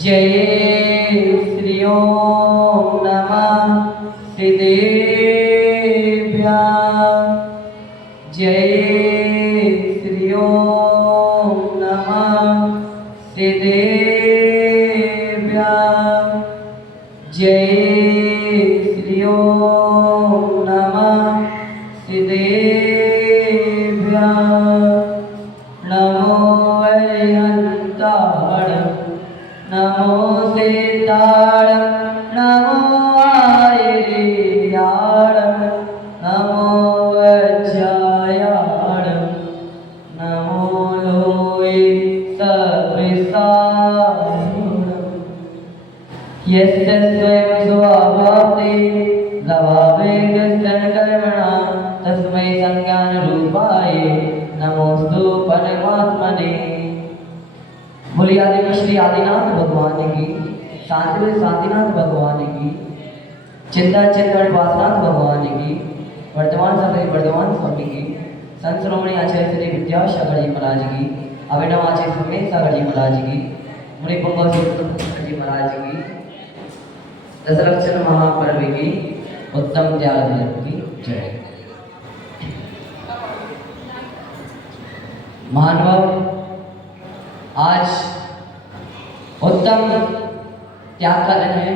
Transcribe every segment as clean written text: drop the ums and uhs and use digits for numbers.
जय श्री ओम नमः श्रीदेव्याय। जय श्री ओम नमः श्रीदेव्याय। जय श्री ओम नमः श्रीदेव्याय। नमो वैहंताय नमो सीताय नमो आयर्याय नमो वज्राय नमो लोये सर्वेशाय। यस्य स्वयं स्वभावते लभावे कर्मणा तस्मै संज्ञानरूपाय नमोस्तु परमात्मने। बोलिए आदि श्री आदिनाथ भगवान की, शांतिनाथ भगवान की, चिंता चिंतन वासनाथ भगवान की, वर्तमान सभी वर्धमान स्वामी की, संत श्रोमणी आचार्य श्री विद्यासागर जी महाराज की, अभिनव आचार्य सुमेश सागर जी महाराज की, मुनि पुंगव जी महाराज की, दशरक्षण महापर्व की, उत्तम त्याग की जय। महानुभाव, आज उत्तम त्याग का दिन है।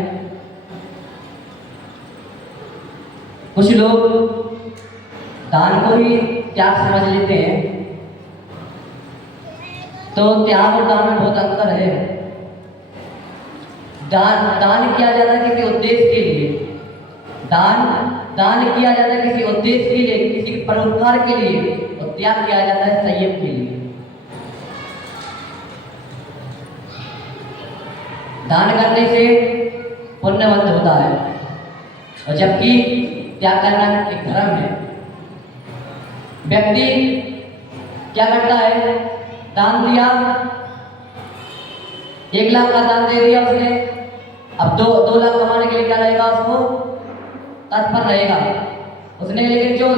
कुछ लोग दान को ही त्याग समझ लेते हैं, तो त्याग और दान में बहुत अंतर है। दान किया जाता है किसी उद्देश्य के लिए, दान किया जाता है किसी उद्देश्य के लिए, किसी परोपकार के लिए, और त्याग किया जाता है संयम के लिए। दान करने से पुण्यवंत होता है, और जबकि त्याग करना एक धर्म है। व्यक्ति क्या करता है, दान दिया, 1 लाख का दान दे दिया उसने, अब 2 लाख कमाने के लिए क्या रहेगा, उसको तत्पर रहेगा उसने। लेकिन जो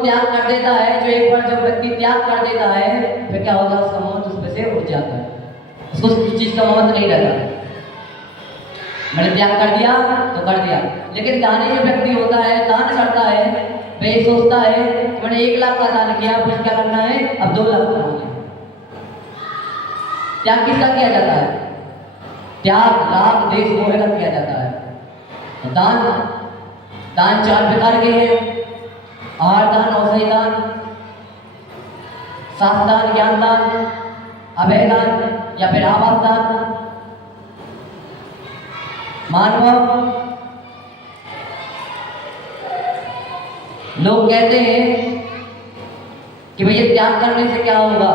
त्याग कर देता है, जो एक बार जब व्यक्ति त्याग कर देता है, फिर क्या होता है, उसका मौत उस पे से उठ जाता है, उसको उस चीज का मौत नहीं रहता। मैंने त्याग कर दिया तो कर दिया। लेकिन दानी जो व्यक्ति होता है, दान करता है, वह ये सोचता है कि मैंने 1 लाख का दान किया, मुझे क्या करना है, अब 2 लाख करना है। त्याग किसका किया जाता है, त्याग राग देश मोह का किया जाता है। दान 4 प्रकार के हैं, आहार दान, औषधि दान, शास्त्र दान, ज्ञान दान, अभय दान या फिर आवास दान। मानव, लोग कहते हैं कि भैया त्याग करने से क्या होगा,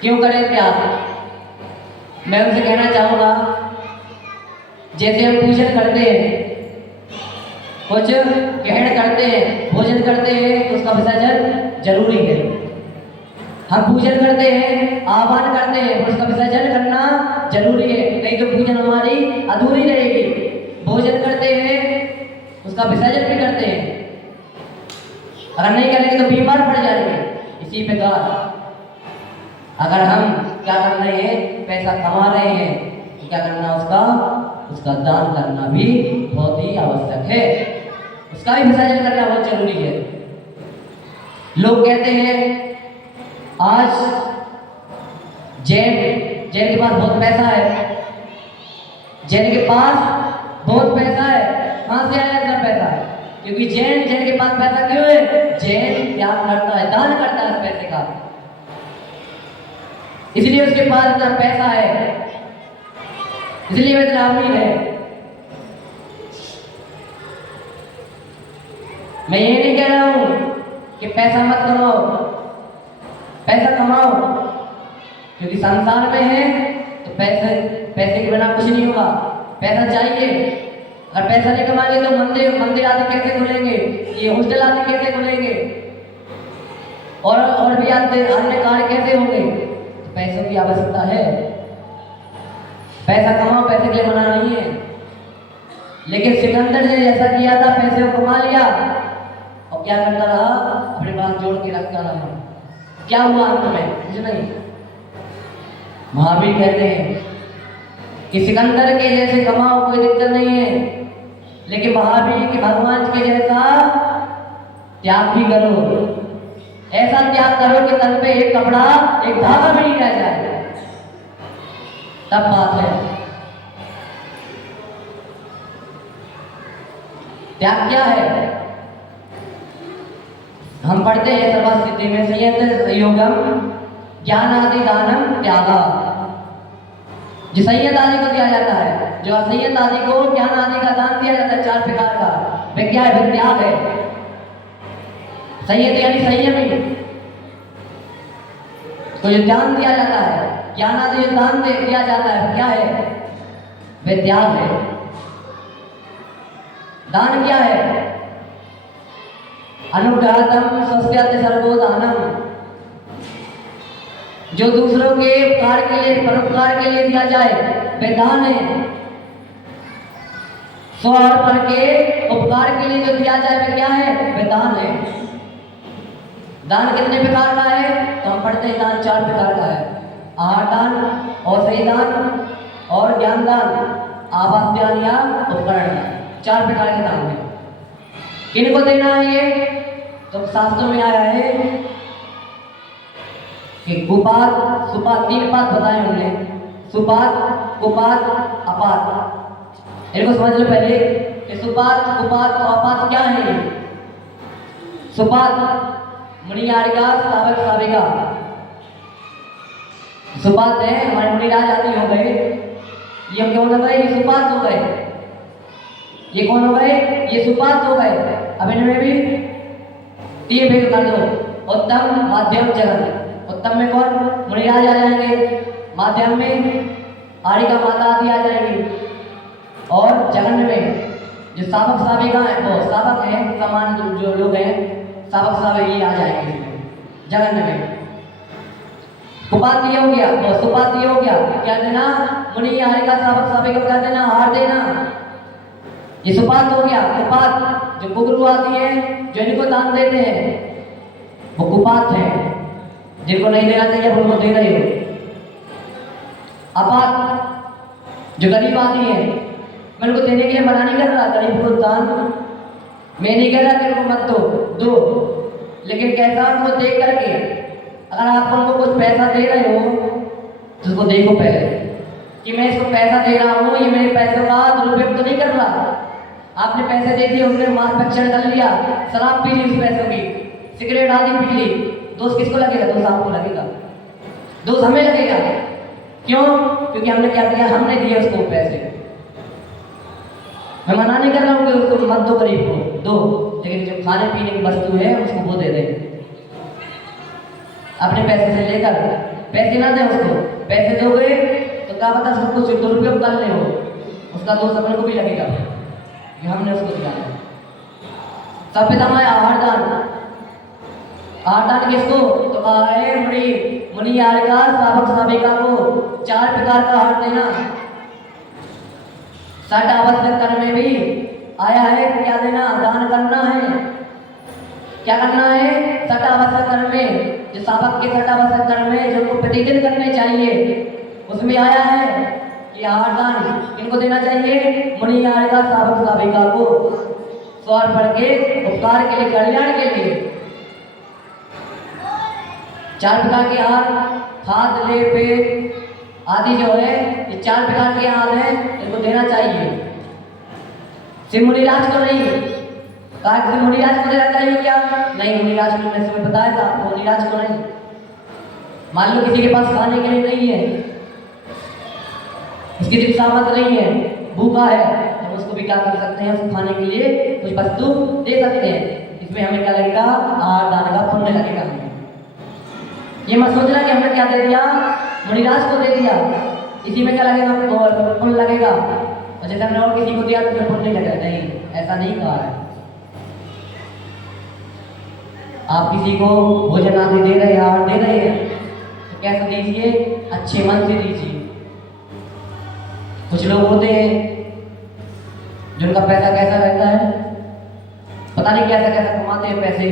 क्यों करें त्याग। मैं उनसे कहना चाहूंगा, जैसे हम पूजन करते हैं, कुछ ग्रहण करते हैं, भोजन करते हैं, तो उसका विसर्जन जरूरी है। हम पूजन करते हैं, आह्वान करते हैं, उसका विसर्जन करना जरूरी है, नहीं तो पूजन हमारी अधूरी रहेगी। भोजन करते हैं, उसका विसर्जन भी करते हैं, अगर नहीं करेंगे तो बीमार पड़ जाएंगे। इसी प्रकार अगर हम क्या कर रहे हैं, पैसा कमा रहे हैं, तो क्या करना, उसका दान करना भी बहुत ही आवश्यक है, उसका भी विसर्जन करना बहुत जरूरी है। लोग कहते हैं आज जैन के पास बहुत पैसा है, जैन के पास बहुत पैसा है। कहां से आया इतना पैसा? क्योंकि जैन के पास पैसा क्यों है? जैन त्याग करता है, दान करता है इस पैसे का, इसलिए उसके पास इतना पैसा है, इसलिए वह इतना अमीर है। मैं ये नहीं कह रहा हूं कि पैसा मत कमाओ, पैसा कमाओ, क्योंकि संसार में है तो पैसे के बिना कुछ नहीं होगा, पैसा चाहिए। अगर पैसा नहीं कमाएंगे तो मंदिर आदि कैसे खुलेंगे, ये हॉस्टल आदि कैसे खुलेंगे, और भी अन्य कार्य कैसे होंगे? तो पैसों की आवश्यकता है। पैसा कमाओ, पैसे के लिए मना नहीं है। लेकिन सिकंदर ने जैसा किया था, पैसे को कमा लिया और क्या करता रहा, अपने पास जोड़ के रखता रहा। क्या हुआ अंत में? कुछ नहीं। महावीर कहते हैं कि सिकंदर के जैसे कमाओ कोई दिक्कत नहीं है, लेकिन महावीर के भगवान के जैसा त्याग भी करो। ऐसा त्याग करो कि तन पे एक कपड़ा एक धागा भी नहीं रह जाए, तब बात है। त्याग क्या है? हम पढ़ते हैं सर्वसिद्धि में संयत योगम ज्ञान आदि दानम त्यागा। जो संयत आदि को दिया जाता है, जो असंयत आदि को ज्ञान आदि का दान दिया जाता है 4 प्रकार का, वह क्या है? वह त्याग है। संयत यानी संयमी तो जो दान दिया जाता है, ज्ञान आदि जो दान दिया जाता है, क्या है? वह त्याग है। दान क्या है? अनुग्रहतम स्वस्त्यात् सर्वोदानम, जो दूसरों के उपकार के लिए, परोपकार के लिए दिया जाए वह दान है। स्व और पर के उपकार के लिए जो दिया जाए वह क्या है? वह दान है। दान कितने प्रकार का है? तो हम पढ़ते हैं दान 4 प्रकार का है। आहार दान, औषधि दान और ज्ञान दान, आवास दान या उपकरण दान, 4 प्रकार के दान है। किनको देना है ये? तो शास्त्रों में आया है कि कुपात सुपात, 3 पात बताए हमने, सुपात कुपात अपात। इनको समझ लो पहले कि सुपात कुपात और अपात क्या है। सुपात मुनियारिका सावक साविका, सुपात है हमारे मुनिराज आदि हो गए, ये कौन हो गए? ये सुपात हो गए। ये कौन हो गए? ये सुपात हो गए। अब इनमें भी 3 भेद कर दो, उत्तम माध्यम जगन। उत्तम में कौन? मुनिराज आ जाएंगे, माध्यम में आरिका माता आदि आ जाएंगी, और जगन में जो सावक साविका है, वो सावक है समान जो लोग हैं, सावक सावक ये आ जाएंगे जगन में। कुपात ये हो गया, वो सुपात ये हो गया, क्या देना? मुनि आरिका सावक साविका क्या देना? हार देना। ये सुपात हो गया। कुपात जो कुगरू आती है, जो इनको दान देते हैं, वो कुपात है, जिनको नहीं देना चाहिए उनको दे रहे हो। अपात जो गरीब आती है, मैं उनको देने के लिए मना नहीं कर रहा, गरीब को दान मैं नहीं कह रहा कि उनको मत दो, लेकिन कैसा उनको देख करके, अगर आप उनको कुछ पैसा दे रहे हो तो उसको देखो पहले कि मैं इसको पैसा दे रहा हूँ, ये मेरे पैसों का दुरुपयोग तो नहीं कर रहा। आपने पैसे दे दिए, उसने मार भक्षण कर लिया, शराब पी ली उस पैसों की, सिगरेट आदि पी ली, दोष किसको लगेगा? दोष आपको लगेगा, दोष हमें लगेगा। क्यों? क्योंकि हमने क्या किया? हमने दिए उसको पैसे। मैं मना नहीं कर रहा हूँ कि उसको मत दो, गरीब को दो, लेकिन जो खाने पीने की वस्तु है उसको वो दे दे, अपने पैसे से लेकर। पैसे ना दे उसको, पैसे दोगे तो क्या पता सब कुछ दुरुपयोग कर ले हो, उसका दोष अपने को भी लगेगा कि हमने उसको दिया है। सभ्यता में आहार दान, आहार दान किसको? तो कहा है मुनि आरिका सावक साविका को 4 प्रकार का आहार देना। 60 आवश्यक कर्म में भी आया है क्या देना? दान करना है। क्या करना है? 60 आवश्यक कर्म में, जो सावक के 60 आवश्यक कर्म में जो उनको प्रतिदिन करने चाहिए, उसमें आया है कि आहार दान किनको देना चाहिए? मुनि आरिका सावक साविका को, स्वर पर के उपकार के लिए, कल्याण के लिए। 4 प्रकार के आहार, खाद ले पेट आदि जो है, ये 4 प्रकार के आहार हैं, इनको देना चाहिए। सिर्फ मुनिराज को नहीं, कहा कि मुनिराज को देना चाहिए क्या? नहीं, मुनिराज को मैंने तुम्हें बताया था, आपको मुनिराज को नहीं। मान लो किसी के पास खाने के लिए नहीं है, उसकी दिल सामत नहीं है, भूखा है, तो उसको भी क्या कर सकते हैं? उसको खाने के लिए कुछ वस्तु दे सकते हैं। इसमें हमें क्या लगेगा? आहार दान का पुण्य लगेगा। ये मत सोचना कि हमने क्या दे दिया? मुनिराज को दे दिया, इसी में क्या लगेगा? पुण्य लगेगा, और जैसे हमने और किसी को दिया तो पुण्य लगेगा। नहीं, ऐसा नहीं कहा है। आप किसी को भोजन आदि दे रहे हैं, आहार दे रहे हैं, तो कैसे दीजिए? अच्छे मन से दीजिए। कुछ लोग होते हैं जिनका पैसा कैसा रहता है, पता नहीं कैसा कैसा कमाते हैं पैसे,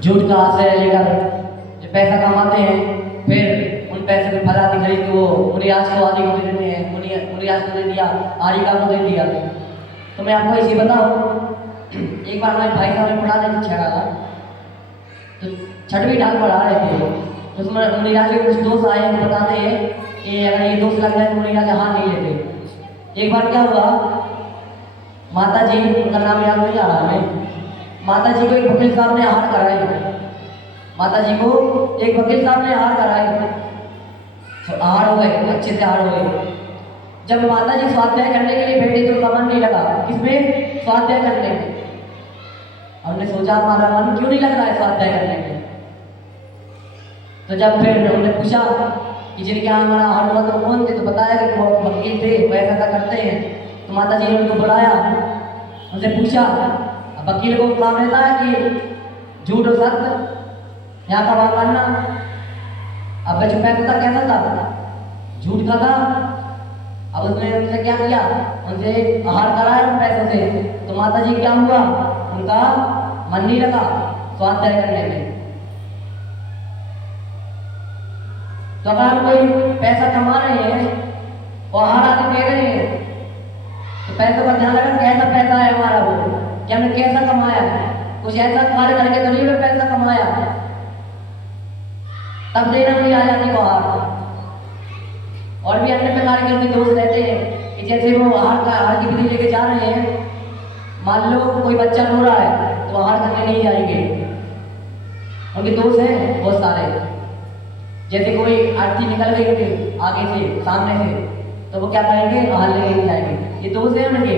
झूठ का आश्रय लेकर जो पैसा कमाते हैं, फिर उन पैसे को फला दी खरीद के वो मुनियाज को आदि को दे देते हैं, मुनियाज को दे दिया, आरिका को दे दिया। तो मैं आपको इसी बताऊँ, एक बार हमारे भाई साहब ने पढ़ा रहे थे छठा, तो छठवीं डाल पढ़ा रहे थे, तो उसमें मुनियाज के कुछ दोस्त आए हैं, बताते हैं कि अगर ये दोस्त लग जाए तो मुनियाज हाथ नहीं लेते। एक बार क्या हुआ, माता जी, उनका नाम याद नहीं आ रहा हमें, माता जी को एक वकील साहब ने हार कराई, माता जी को एक वकील साहब ने हार कराई, तो हार हो गए, अच्छे से हार हो गए। जब माता जी स्वाध्याय करने के लिए बैठी तो उनका मन नहीं लगा, किसमें? स्वाध्याय करने में। हमने सोचा हमारा मन क्यों नहीं लग रहा है स्वाध्याय करने में। तो जब फिर हमने पूछा कि जिनके यहाँ हमारा हार हुआ तो कौन थे, तो बताया कि वो वकील थे, वो ऐसा करते हैं। तो माता जी ने उनको बुलाया, उनसे पूछा, अब वकील को काम रहता है कि झूठ और सत्य यहाँ का बात करना। अब बच्चों पैसा था, कैसा था? झूठ का था। अब उसने उनसे क्या किया, उनसे आहार कराया उन पैसों से। तो माता जी क्या हुआ, उनका मन नहीं लगा स्वाध्याय करने में। तो अगर हम कोई पैसा कमा रहे हैं और आहार आदि दे रहे हैं, तो पैसों का ध्यान रखना, कैसा पैसा है हमारा, वो कि हमने कैसा कमाया, कुछ ऐसा कार्य करके तो नहीं पैसा कमाया, तब देना नहीं आ जाती को आहार। और भी अन्य प्रकार के अपने दोस्त रहते हैं कि जैसे वो आहार की विधि लेके जा रहे हैं, मान लो कोई बच्चा रो रहा है तो आहार करने नहीं जाएंगे, उनके दोस्त हैं बहुत सारे। जैसे कोई आरती निकल गई उनके आगे से, सामने से, तो वो क्या करेंगे, आहार लेके नहीं जाएंगे, ये दोस्त हैं उनके।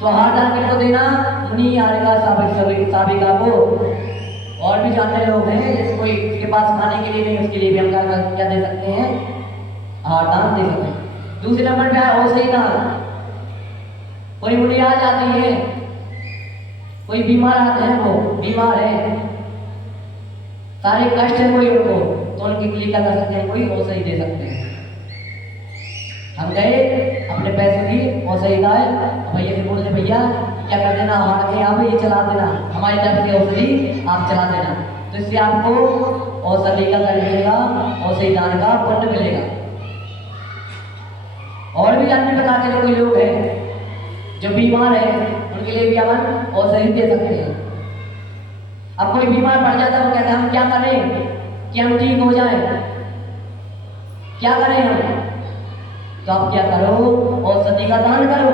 तो आहार दान किनको देना, मुनि आरिका साबिका को। और भी जानने लोग हैं, जैसे कोई उसके पास खाने के लिए नहीं, उसके लिए भी हम क्या दे सकते हैं, आहार दान दे सकते हैं। दूसरे नंबर पे है औषधि दान। कोई मुनियाज आती है, कोई बीमार आते हैं, वो बीमार है, सारे कष्ट है कोई उनको, तो उनके लिए क्या कर सकते हैं, कोई औषधि दे सकते हैं। हम गए अपने पैसों की औषधि लाए, भैया से बोलते भैया क्या कर देना, आहार के यहाँ पे ये चला देना, हमारी तरफ से औषधि आप चला देना, तो इससे आपको औषधि का कर मिलेगा, औषधि दान का पुण्य मिलेगा। और भी अन्य प्रकार के कोई लोग हैं जो बीमार है, उनके लिए भी हम औषधि दे सकते हैं। अब कोई बीमार पड़ जाता है, वो कहते हैं हम क्या करें कि हम ठीक हो जाए, क्या करें हम? तो आप क्या करो, औषधि का दान करो,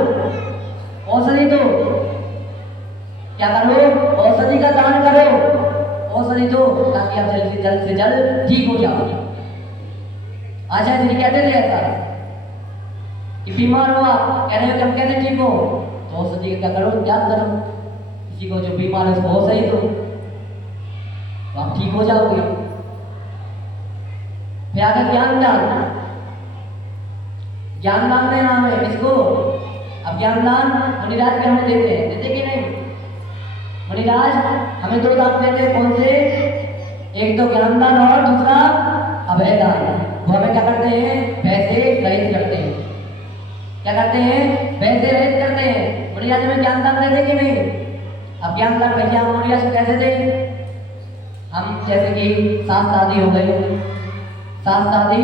औषधि दो। क्या करो, औषधि का दान करो, औषधि दो, ताकि आप जल्द से जल्द ठीक हो जाओ। आचार्य जी कहते थे ऐसा कि बीमार हुआ, कह रहे हो कि हम कैसे ठीक हो, तो औषधि का क्या करो, त्याग करो, किसी को जो बीमार है उसको औषधि दो, तो आप ठीक हो जाओगे। फिर आगे ज्ञान दान, ज्ञान दान देना हमें इसको। अब ज्ञान दान मुनिराज भी हमें देते हैं, देते कि नहीं? मुनिराज हमें दो दान देते हैं, कौन से? एक तो ज्ञान दान और दूसरा अभय दान। वो हमें क्या करते हैं, पैसे रहित करते हैं। क्या करते हैं, पैसे रहित करते हैं। मुनिराज हमें ज्ञान दान देते कि नहीं? अब ज्ञान दान भैया हम मुनिराज को कैसे दें? हम जैसे कि सास शादी हो गई, सास शादी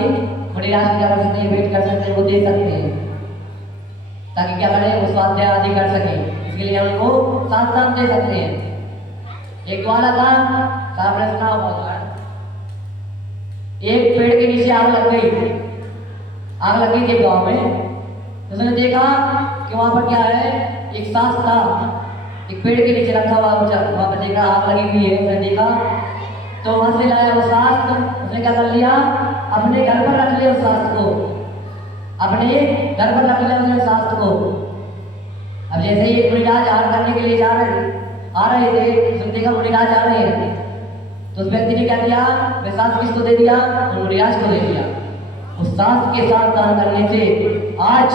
मुनिराज क्या कर सकते हैं, वेट कर सकते हैं, वो दे सकते हैं, ताकि क्या करें, वो स्वाध्याय आदि कर सकें, इसके लिए उनको साथ दान दे सकते हैं। एक वाला दान साहब ने सुना होगा, एक पेड़ के नीचे आग लग गई थी गांव में। उसने देखा कि वहां पर क्या है, एक सास था, एक पेड़ के नीचे रखा हुआ, वहां पर देखा आग लगी हुई है। उसने देखा तो वहां से लाया वो सास, उसने क्या कर लिया, अपने घर पर रख लिया उस सास को, अपने घर पर रख लिया उसने सास को। अब जैसे ही मुनिराज आहार करने के लिए आ रहे थे, उसने देखा मुनिराज आ रहे हैं, तो उस व्यक्ति ने क्या किया, वे सास किसको दे दिया, मुनिराज को दे दिया। उस सास के साथ दान करने से आज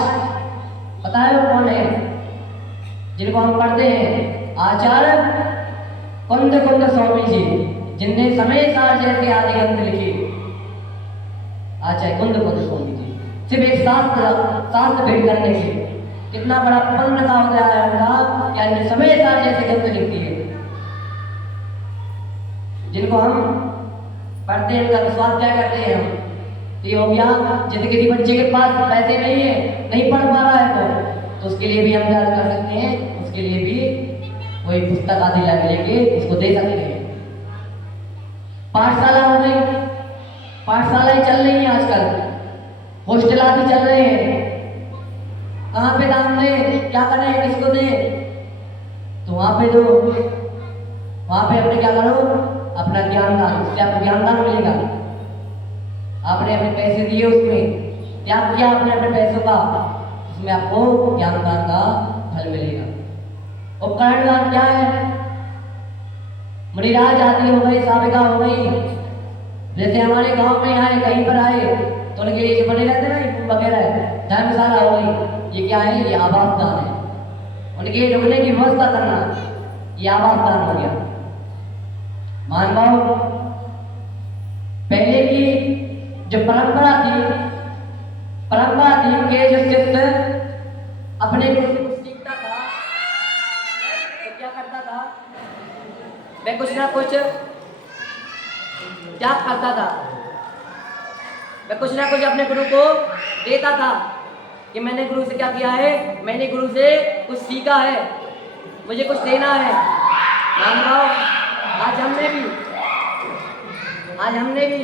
पता है वो कौन है, जिनको हम पढ़ते हैं, आचार्य कुंद स्वामी जी, जिनने समय सार जैसे आदि ग्रंथ लिखे, आचार्य कुंद स्वामी जी, सिर्फ एक शास्त्र भेंट करने से कितना बड़ा पुण्य का होता है उनका, क्या समय सार जैसे ग्रंथ लिखती है, जिनको हम पढ़ते हैं, इनका स्वाध्याय करते हैं हम। तो ये हो गया, जैसे किसी बच्चे के पास पैसे नहीं है, नहीं पढ़ पा रहा है तो उसके लिए भी हम क्या कर सकते हैं, उसके लिए भी कोई पुस्तक आदि लेके उसको दे सकते हैं। पाठशाला हो गई, पाठशाला ही चल रही है आजकल, हॉस्टल आदि चल रहे हैं। कहाँ पे दान दें, क्या करें, किसको दें? तो वहाँ पे दो, वहाँ पे अपने क्या करो, अपना ज्ञान दान, उससे आपको ज्ञान दान मिलेगा। आपने अपने पैसे दिए, उसमें त्याग किया आपने अपने पैसों का, उसमें आपको ज्ञान दान का फल मिलेगा। उपकरण दान क्या है? मुनिराज आदि हो गए, साबिका हो गई, जैसे हमारे गांव में आए, कहीं पर आए तो उनके लिए जो बने रहते हैं ना वगैरह, धर्मशाला हो गई, ये क्या है, ये आवास दान है। उनके रुकने की व्यवस्था करना, ये आवास दान हो गया। मानव पहले की जो परंपरा थी कि जो शिष्य अपने गुरु से कुछ सीखता था तो क्या करता था, वह कुछ ना कुछ त्याग करता था, वह कुछ ना कुछ अपने गुरु को देता था कि मैंने गुरु से क्या किया है, मैंने गुरु से कुछ सीखा है, मुझे कुछ देना है। मान लो आज हमने भी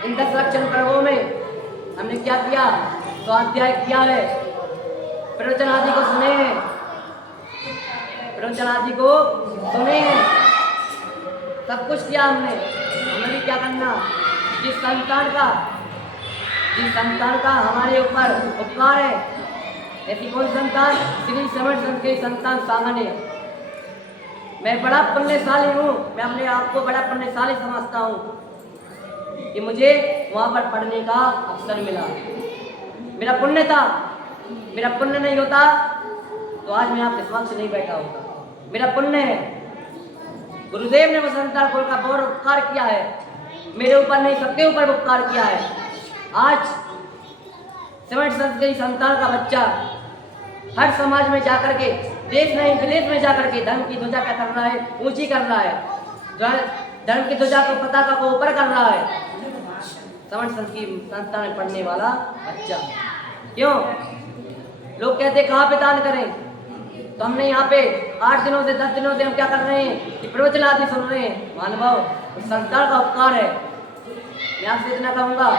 इन 10 लक्षण पर्वों में हमने क्या किया, स्वाध्याय किया है, प्रवचन आदि को सुने हैं, प्रवचन आदि को सुने हैं, सब कुछ किया हमने। हमें भी क्या करना, जिस संतान का हमारे ऊपर उपकार है, ऐसी कोई संतान, श्री समर्थ संत के संतान सामान्य। मैं बड़ा पुण्यशाली हूँ, मैं अपने आप को बड़ा पुण्यशाली समझता हूँ कि मुझे वहाँ पर पढ़ने का अवसर मिला। मेरा पुण्य था, मेरा पुण्य नहीं होता तो आज मैं आपके समक्ष नहीं बैठा होता। मेरा पुण्य है, गुरुदेव ने वसंता कुल का बहुत उपकार किया है, मेरे ऊपर नहीं सबके ऊपर उपकार किया है। आज सिमट संत के संतान का बच्चा हर समाज में जाकर के, देश नहीं विदेश में जाकर के धर्म की ध्वजा क्या कर रहा है, ऊंची कर रहा है, धर्म की ध्वजा को पताका को ऊपर कर रहा है। समर्थ संत की संस्था में पढ़ने वाला बच्चा, क्यों? लोग कहते कहाँ पे दान करें, तो हमने यहाँ पे 8 दिनों से 10 दिनों से हम क्या कर रहे हैं कि प्रवचन आदि सुन रहे हैं। मानव संस्कार का उपकार है। मैं आपसे इतना कहूँगा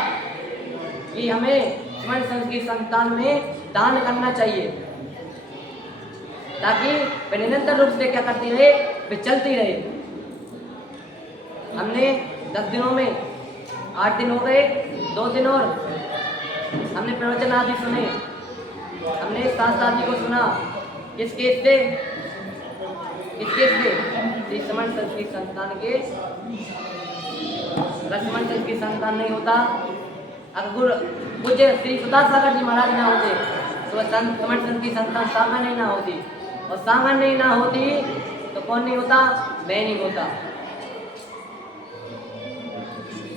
कि हमें समर्थ संत की संतान में दान करना चाहिए, ताकि वे निरंतर रूप से क्या करती रहे, वे चलती रहे। हमने 10 दिनों में 8 दिन हो गए, 2 दिन और हमने प्रवचन आदि सुने, हमने शास्त्र आदि को सुना। किस केस से श्री समर्थ संत की संतान के, समर्थ संत की संतान नहीं होता, अगर पूज्य श्री सुधा सागर जी महाराज ना होते तो समर्थ संत की संतान सामान्य ना होती, और सामान्य ना होती तो कौन नहीं होता, मैं नहीं होता।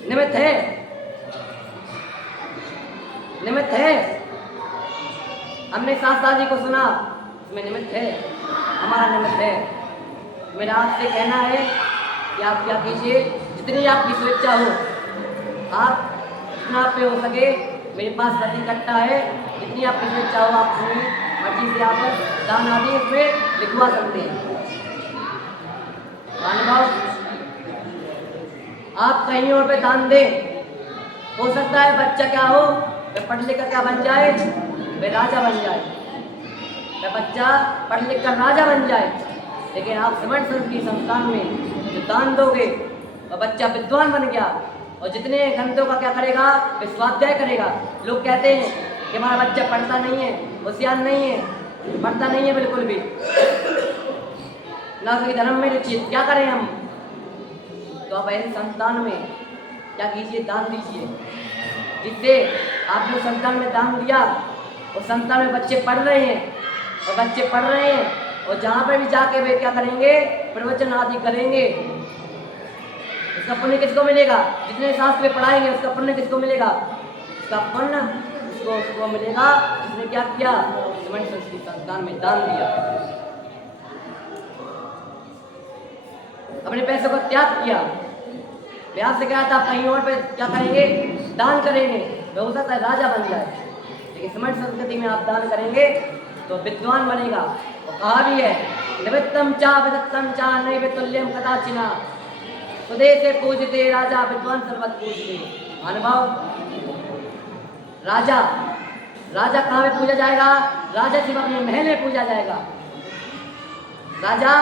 निमित्त है, हमने शास्त्रा जी को सुना, इसमें निमित्त है, हमारा निमित्त है। मेरा आपसे कहना है कि आप क्या कीजिए, जितनी आपकी स्वेच्छा हो, आप जितना आप पे हो सके, मेरे पास सभी इकट्ठा है, जितनी आपकी स्वेच्छा हो आप अपनी मर्जी से आप दान आदि इसमें लिखवा सकते हैं। मानव आप कहीं और पे दान दें, हो सकता है बच्चा क्या हो, वह पढ़ लिख कर क्या बन जाए, वह राजा बन जाए, वह बच्चा पढ़ लिख कर राजा बन जाए। लेकिन आप समर्थ संत की संस्थान में जो दान दोगे, वह बच्चा विद्वान बन गया, और जितने ग्रंथों का क्या करेगा, वह स्वाध्याय करेगा। लोग कहते हैं कि हमारा बच्चा पढ़ता नहीं है, होशियार नहीं है, पढ़ता नहीं है बिल्कुल भी, ना कोई धर्म में रुचि, क्या करें हम? तो आप ऐसे संतान में क्या कीजिए, दान दीजिए, जिससे आपने संतान में दान दिया और संतान में बच्चे पढ़ रहे हैं, और जहाँ पर भी जाके वे क्या करेंगे, प्रवचन आदि करेंगे। इसका पुण्य किसको मिलेगा? जितने शास्त्र में पढ़ाएंगे उसका पुण्य किसको मिलेगा? उसका पुण्य उसको मिलेगा जिसने क्या किया, समर्थ संत की संतान में दान दिया, अपने पैसों का त्याग किया। मैं आपसे कहा था कहीं और पे क्या करेंगे, दान करेंगे, मैं हो सकता है राजा बन जाए, लेकिन समर्थ संस्कृति में आप दान करेंगे तो विद्वान बनेगा। और कहा भी है निवृत्तम चा विदत्तम चा नैव तुल्यम कदाचिना, खुदे से पूजते राजा विद्वान सर्वत पूजते। अनुभव राजा, राजा कहाँ पे पूजा जाएगा, राजा सिर्फ अपने महल में पूजा जाएगा, राजा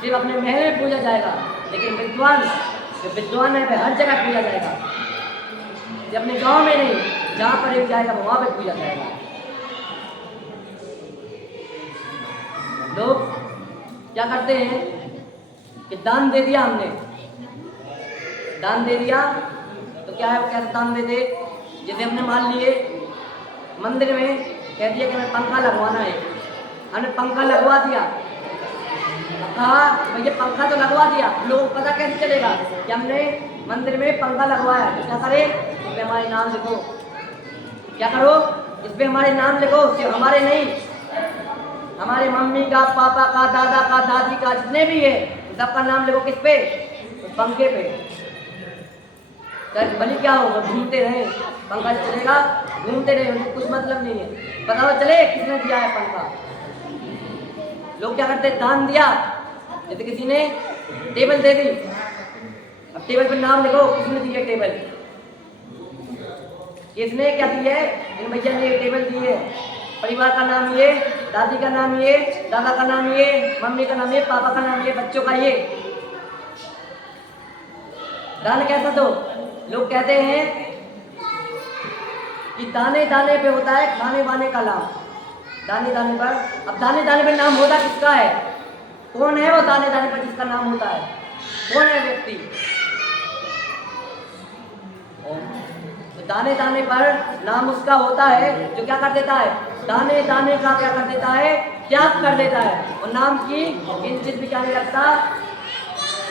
सिर्फ अपने महल में पूजा जाएगा, लेकिन विद्वान जो विद्वान है वह हर जगह पूजा जाएगा, जब अपने गांव में नहीं, जहाँ पर भी जाएगा वहाँ पे पूजा जाएगा। लोग क्या करते हैं कि दान दे दिया हमने, दान दे दिया तो क्या है, वो कैसे दान दे दे, जैसे हमने मान लिए मंदिर में कह दिया कि हमें पंखा लगवाना है, हमने पंखा लगवा दिया, कहा भैया पंखा तो लगवा दिया, लोगों को पता कैसे चलेगा कि हमने मंदिर में पंखा लगवाया, तो क्या करे, इस पे हमारे नाम लिखो, क्या करो, इस पे हमारे नाम लिखो, सिर्फ हमारे नहीं, हमारे मम्मी का, पापा का, दादा का, दादी का, जितने भी है सबका नाम लिखो, किस पे, उस पंखे पे। भले क्या होगा, घूमते रहे, पंखा चलेगा, घूमते रहे, उनको कुछ मतलब नहीं है, पता चले किसने दिया है पंखा। लोग क्या करते, दान दिया, जैसे किसी ने टेबल दे दी, अब टेबल पर नाम लिखो किसने दी है टेबल, किसने क्या दी है, इन भैया ने टेबल दी है, परिवार का नाम ये, दादी का नाम ये, दादा का नाम ये, मम्मी का नाम ये, पापा का नाम ये, बच्चों का ये। दान कैसा दो, लोग कहते हैं कि दाने दाने पे होता है खाने वाने का लाभ, दाने दाने पर, अब दाने दाने पर नाम होता किसका है, कौन है वो दाने दाने पर जिसका नाम होता है, कौन है व्यक्ति, तो दाने दाने पर नाम उसका होता है जो क्या कर देता है, दाने दाने का क्या कर देता है, त्याग कर देता है, और नाम की किंचित भी क्या नहीं रखता,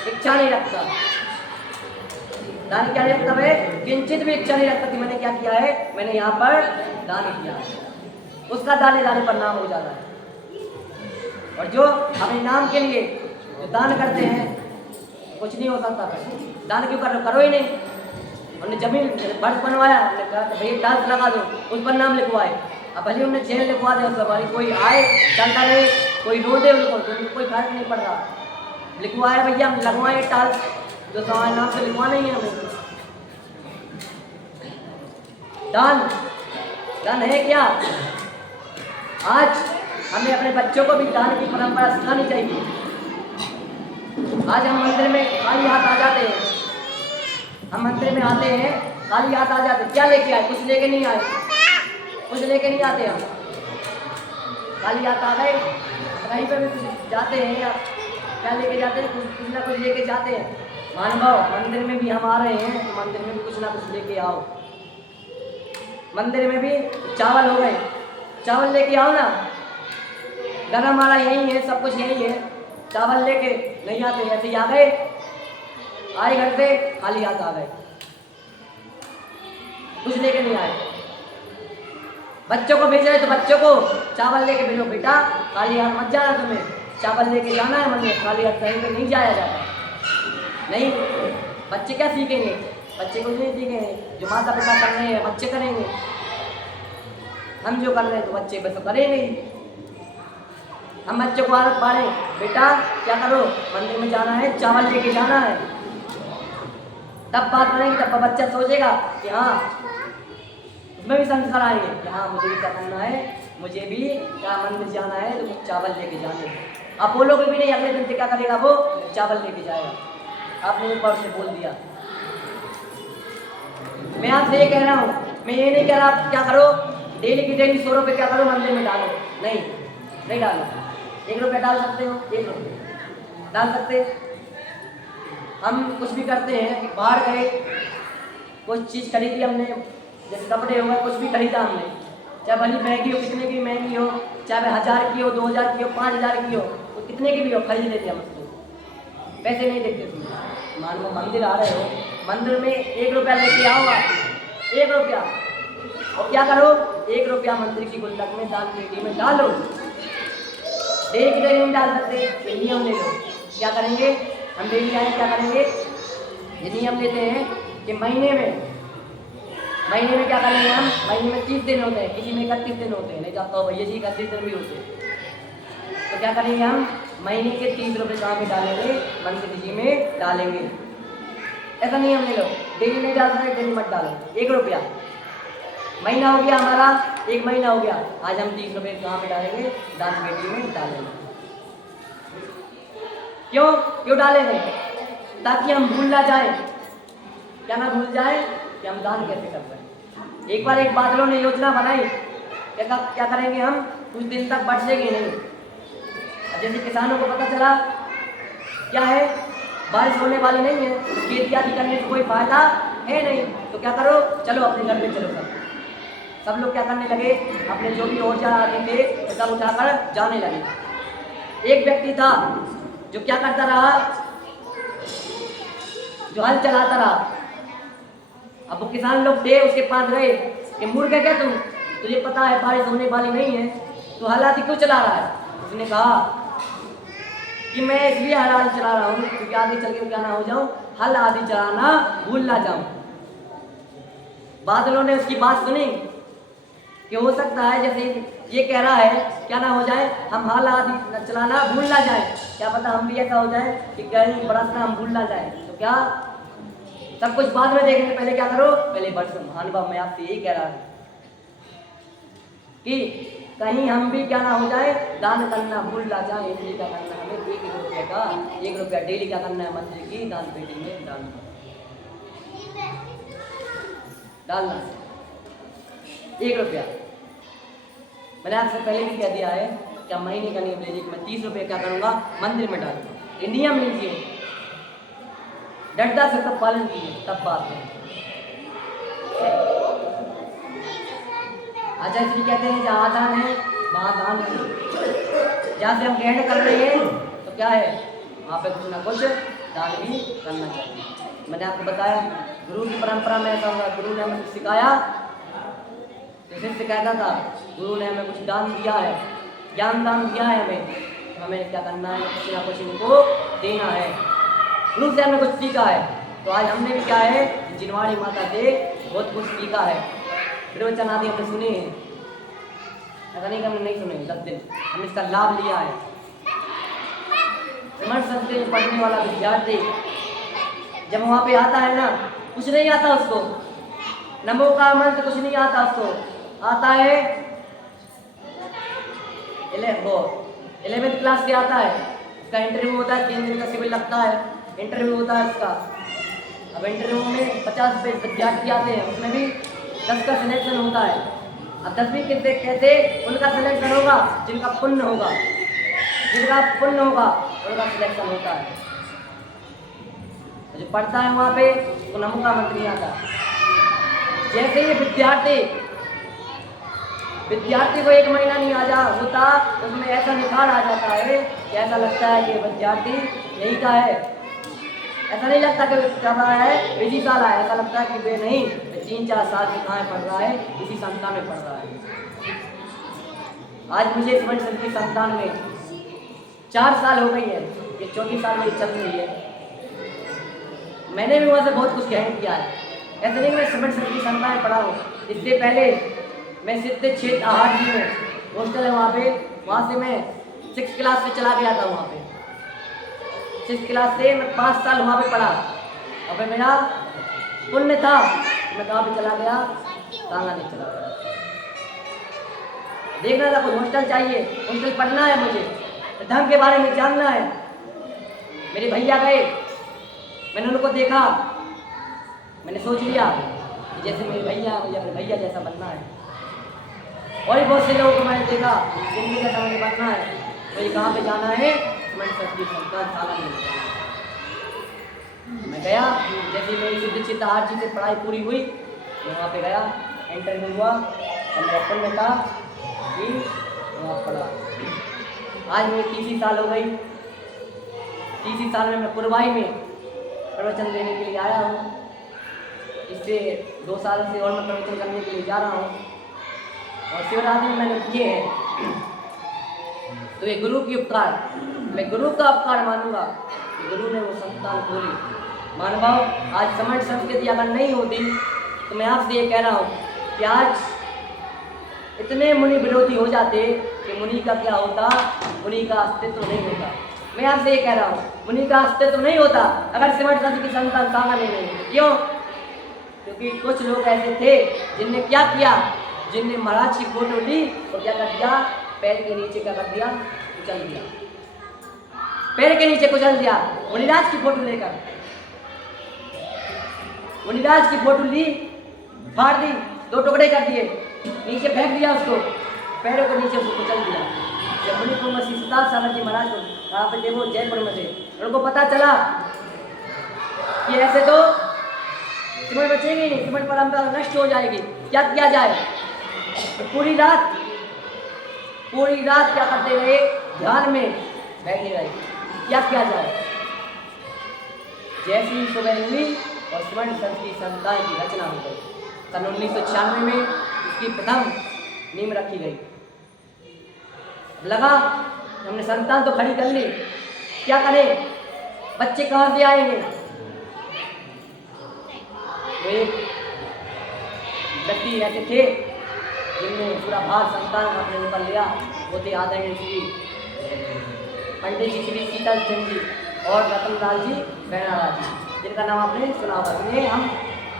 इच्छा नहीं रखता, दान क्या नहीं रखता है, किंचित भी इच्छा नहीं रखता कि मैंने क्या किया है, मैंने यहाँ पर दान किया, उसका दाने दाने पर नाम हो जाता है। और जो अपने नाम के लिए जो दान करते हैं कुछ नहीं हो सकता, दान क्यों करो ही नहीं, उन्होंने जमीन बर्फ बनवाया, हमने कहा भैया टाइल्स लगा दो, उस पर नाम लिखवाए, अब भले उन्हें जेल लिखवा दे, उसके बाद कोई आए चलता रहे, कोई रो दे उनको, तो उनको कोई फर्क नहीं पड़ रहा, लिखवाया भैया हम लगवाए टाइल्स, जो हमारे नाम से लिखवा नहीं है हमें। दान, दान है क्या, आज हमें अपने बच्चों को भी दान की परंपरा सिखानी चाहिए। आज हम मंदिर में खाली हाथ आ जाते हैं, हम मंदिर में आते हैं खाली हाथ आ जाते, क्या लेके आए, कुछ लेके नहीं आए, कुछ लेके नहीं आते, हम खाली हाथ आ गए, कहीं पे भी कुछ जाते हैं या क्या लेके जाते हैं, कुछ ना कुछ लेके जाते हैं। मानव मंदिर में भी हम आ रहे हैं तो मंदिर में भी कुछ ना कुछ लेके आओ, मंदिर में भी चावल हो गए, चावल लेके आओ ना, घर हमारा यही है, सब कुछ यही है, चावल लेके नहीं आते, ऐसे ही आ गए, आए घर पे खाली हाथ आ गए, कुछ लेके नहीं आए। बच्चों को भेज रहे तो बच्चों को चावल लेके भेजो, बेटा खाली हाथ मत जाना, तुम्हें चावल लेके जाना है मंदिर, खाली हाथ कहीं पे नहीं जाया जाता। नहीं, बच्चे क्या सीखेंगे, बच्चे कुछ नहीं सीखेंगे, जो माता पिता कर रहे हैं बच्चे करेंगे, हम जो कर रहे हैं तो बच्चे बस तो करेंगे ही। हम बच्चों को आदत पाड़ें, बेटा क्या करो, मंदिर में जाना है, चावल लेके जाना है, तब बात बनेगी, तब बच्चा सोचेगा कि हाँ, उसमें भी संस्कार आएंगे कि हाँ मुझे भी क्या करना है, मुझे भी क्या मंदिर जाना है तो कुछ चावल लेके जाने। आप बोलोगे भी नहीं, अगले दिन से क्या करेगा, वो चावल लेके जाएगा, आपने ऊपर से बोल दिया। मैं आपसे ये कह रहा हूँ, मैं ये नहीं कह रहा आप क्या करो, डेली की डेली 100 रुपये क्या करो मंदिर में डालो, नहीं, नहीं डालो, 1 रुपया डाल सकते हो, 1 रुपये डाल सकते। हम कुछ भी करते हैं कि बाहर गए, कुछ चीज़ खरीदी हमने, जैसे कपड़े हो गए, कुछ भी खरीदा हमने, चाहे भली महंगी हो, कितने की महंगी हो, चाहे 1000 की हो, 2000 की हो, 5000 की हो, तो कितने की भी हो, खरीद लेते हम उसको, पैसे नहीं देते उसमें। मान लो मंदिर आ रहे हो, मंदिर में 1 रुपया लेके आओ आप, 1 रुपया, और क्या करो, 1 रुपया मंदिर की गुल्लक में, दान पेटी में डालो, डेली की डेली नहीं डाल सकते, नियम ले लो। क्या करेंगे हम, डेली आए क्या करेंगे, ये नियम लेते हैं कि महीने में क्या करेंगे हम, महीने में 30 दिन होते हैं, किसी में 31 दिन होते हैं, नहीं जाता हो भैया जी 31 दिन भी होते हैं। तो क्या करेंगे हम, महीने के 30 रुपये कहाँ में डालेंगे, मंथली जी में डालेंगे। ऐसा नियम ले लो, डेली नहीं डाल सकते, डेली मत डालो। 1 रुपया महीना हो गया हमारा, 1 महीना हो गया, आज हम 30 रुपये कहाँ पे डालेंगे, दान पेटी में डालेंगे। क्यों डालेंगे, ताकि हम भूल ना जाए, क्या ना भूल जाए कि हम दान कैसे कर रहे हैं। एक बार एक बादलों ने योजना बनाई, क्या करेंगे हम, कुछ दिन तक बचेंगे नहीं। जैसे किसानों को पता चला क्या है, बारिश होने वाली नहीं है, खेती आदि करने से कोई फायदा है नहीं, तो क्या करो, चलो अपने घर पे चलो। सब लोग क्या करने लगे, अपने जो भी औजार आते थे सब उठाकर जाने लगे। एक व्यक्ति था जो क्या करता रहा, जो हल चलाता रहा। अब वो किसान लोग थे, उसके पास गए कि मूर्ख है क्या तुम, तुझे पता है बारिश होने वाली नहीं है, तो हल आदि क्यों चला रहा है। उसने कहा कि मैं इसलिए हल आदि चला रहा हूँ क्योंकि आगे चल के क्या ना हो जाऊं, हल आदि चलाना भूल ना जाऊं। बादलों ने उसकी बात सुनी कि हो सकता है जैसे ये कह रहा है, क्या ना हो जाए, हम हल आदि चलाना भूल ना जाए, क्या पता हम भी ऐसा हो जाए कि कहीं बरसना हम भूल ना जाए। तो क्या सब कुछ बाद में देखेंगे, पहले क्या करो, पहले बरसो। महानुभाव मैं आपसे यही कह रहा हूँ कि कहीं हम भी क्या ना हो जाए, दान करना भूल ना जाए। इसलिए क्या करना है हमें, 1 रुपया डेली क्या करना है, मंदिर की दान पेटी में डालना 1 रुपया। मैंने आपसे पहले भी कह दिया है क्या, महीने का नियम लीजिए कि मैं 30 रुपये क्या करूँगा, मंदिर में डालूंगा। ये नियम लीजिए, डरता से तब पालन कीजिए, तब बात है। अच्छा इसलिए कहते हैं जहाँ दान है वहाँ दान है। जहाँ से हम ग्रहण कर रहे हैं तो क्या है, वहाँ पे कुछ ना कुछ दान भी करना चाहिए। मैंने आपको बताया गुरु की परंपरा में ऐसा होगा, गुरु ने हमें कुछ सिखाया, जैसे कहता था गुरु ने हमें कुछ दान दिया है, ज्ञान दान दिया है हमें, तो हमें क्या करना है, कुछ ना कुछ इनको देना है। गुरु से हमने कुछ सीखा है, तो आज हमने भी क्या है, जिनवाड़ी माता से बहुत कुछ सीखा है। प्रवचन आदि हमने सुने हैं, ऐसा नहीं कि हमने नहीं सुने, 10 दिन हमने इसका लाभ लिया है। समर्थ संस्कृत में पढ़ने वाला विद्यार्थी जब वहाँ पे आता है ना, कुछ नहीं आता उसको, नमो का मंत्र कुछ नहीं आता उसको, आता है 11th क्लास से आता है, इसका इंटरव्यू होता है, 3 दिन का सिविल लगता है, इंटरव्यू होता है इसका। अब इंटरव्यू में 50 विद्यार्थी आते हैं, उसमें भी 10 का सिलेक्शन होता है। अब 10वीं किससे कैसे उनका सिलेक्शन होगा, जिनका पुण्य होगा, जिनका पुण्य होगा उनका सिलेक्शन होता है। जो पढ़ता है वहाँ पे तो नमो का मंत्र नहीं आता। जैसे ये विद्यार्थी को 1 महीना नहीं होता, उसमें ऐसा निखार आ जाता है कि ऐसा लगता है कि विद्यार्थी यही का है। ऐसा नहीं लगता कि कर रहा है इसी साल आया, ऐसा लगता है कि वे नहीं 3-4 साल से कहाँ पढ़ रहा है, इसी संस्थान में पढ़ रहा है। आज मुझे समझ सकती संस्थान में 4 साल हो गई है, ये 4थी साल में चल रही है। मैंने भी वहाँ से बहुत कुछ ग्रहण किया है। ऐसा नहीं कि मैं समझ सकती संस्थान में पढ़ा हूँ, इससे पहले मैं सिद्ध क्षेत्र आहार जी में हॉस्टल है वहाँ से मैं 6th क्लास से चला गया था। वहाँ पे 6th क्लास से मैं 5 साल वहाँ पे पढ़ा। अब मेरा पुण्य था, मैं कहाँ पे चला गया, तांगा नहीं चला गया। देखना था कुछ हॉस्टल चाहिए, हॉस्टल पढ़ना है मुझे, धर्म के बारे में जानना है। मेरे भैया गए, मैंने उनको देखा, मैंने सोच लिया कि जैसे मेरे भैया मुझे अपने भैया जैसा बनना है। और भी बहुत से लोगों को मैंने देखा जिंदगी जैसा मुझे बनना है, मुझे कहाँ पे जाना है, मैं सच्ची संस्कार शाला में मैं गया। जैसे मेरी सिद्ध चित्त आहार जी से पढ़ाई पूरी हुई, मैं वहाँ पे गया, इंटरव्यू हुआ, संरक्षण में था कि वहाँ पढ़ा। आज मेरी 30 साल हो गई। 30 साल में मैं पुरवाई में प्रवचन देने के लिए आया हूँ। इससे 2 साल से और मैं प्रवचन करने के लिए जा रहा हूँ और शिवरात्रि मैंने किए हैं। तो ये गुरु की उपकार, मैं गुरु का उपकार मानूंगा। गुरु ने वो संस्थान खोली, मानव आज समण संस्कृति अगर नहीं होती तो मैं आपसे ये कह रहा हूँ कि आज इतने मुनि विरोधी हो जाते कि मुनि का क्या होता, मुनि का अस्तित्व नहीं होता। मैं आपसे ये कह रहा हूँ मुनि का अस्तित्व नहीं होता अगर समण संस्कृति की संतान सामान्य नहीं होती। क्यों? क्योंकि कुछ लोग ऐसे थे जिनने क्या किया, जिनने महाराज की फोटो ली और क्या कर दिया, पैर के नीचे क्या कर दिया, कुचल दिया, पैर के नीचे कुचल दिया। मुनिराज की फोटो लेकर मुनिराज की फोटो ली, फाड़ दी, 2 टुकड़े कर दिए, नीचे फेंक दिया उसको, पैरों के नीचे उसको कुचल दिया। जब मुनि को मसीह सिद्धार्थ सागर जी महाराज को वहाँ पे देखो जयपुर में थे, उनको पता चला कि ऐसे तो सिमट बचेंगे नहीं, सिमट परंपरा नष्ट हो जाएगी, क्या किया जाए। तो पूरी रात क्या करते रहे, ध्यान में बैठे रहे, क्या किया जाए। जैसी सुबह हुई और सिमट संघ की संस्थान की रचना हो गई। सन 1996 में इसकी प्रथम नींव रखी गई। लगा हमने संतान तो खड़ी कर ली, क्या करें, बच्चे कहाँ से आएंगे। तो एक व्यक्ति ऐसे थे जिनने पूरा भार संतान अपने ऊपर लिया, वो थे आदरणीय श्री पंडित जी श्री शीतल चंद जी और रतनलाल जी बैनालाल जी, जिनका नाम आपने सुना होगा। इन्हें हम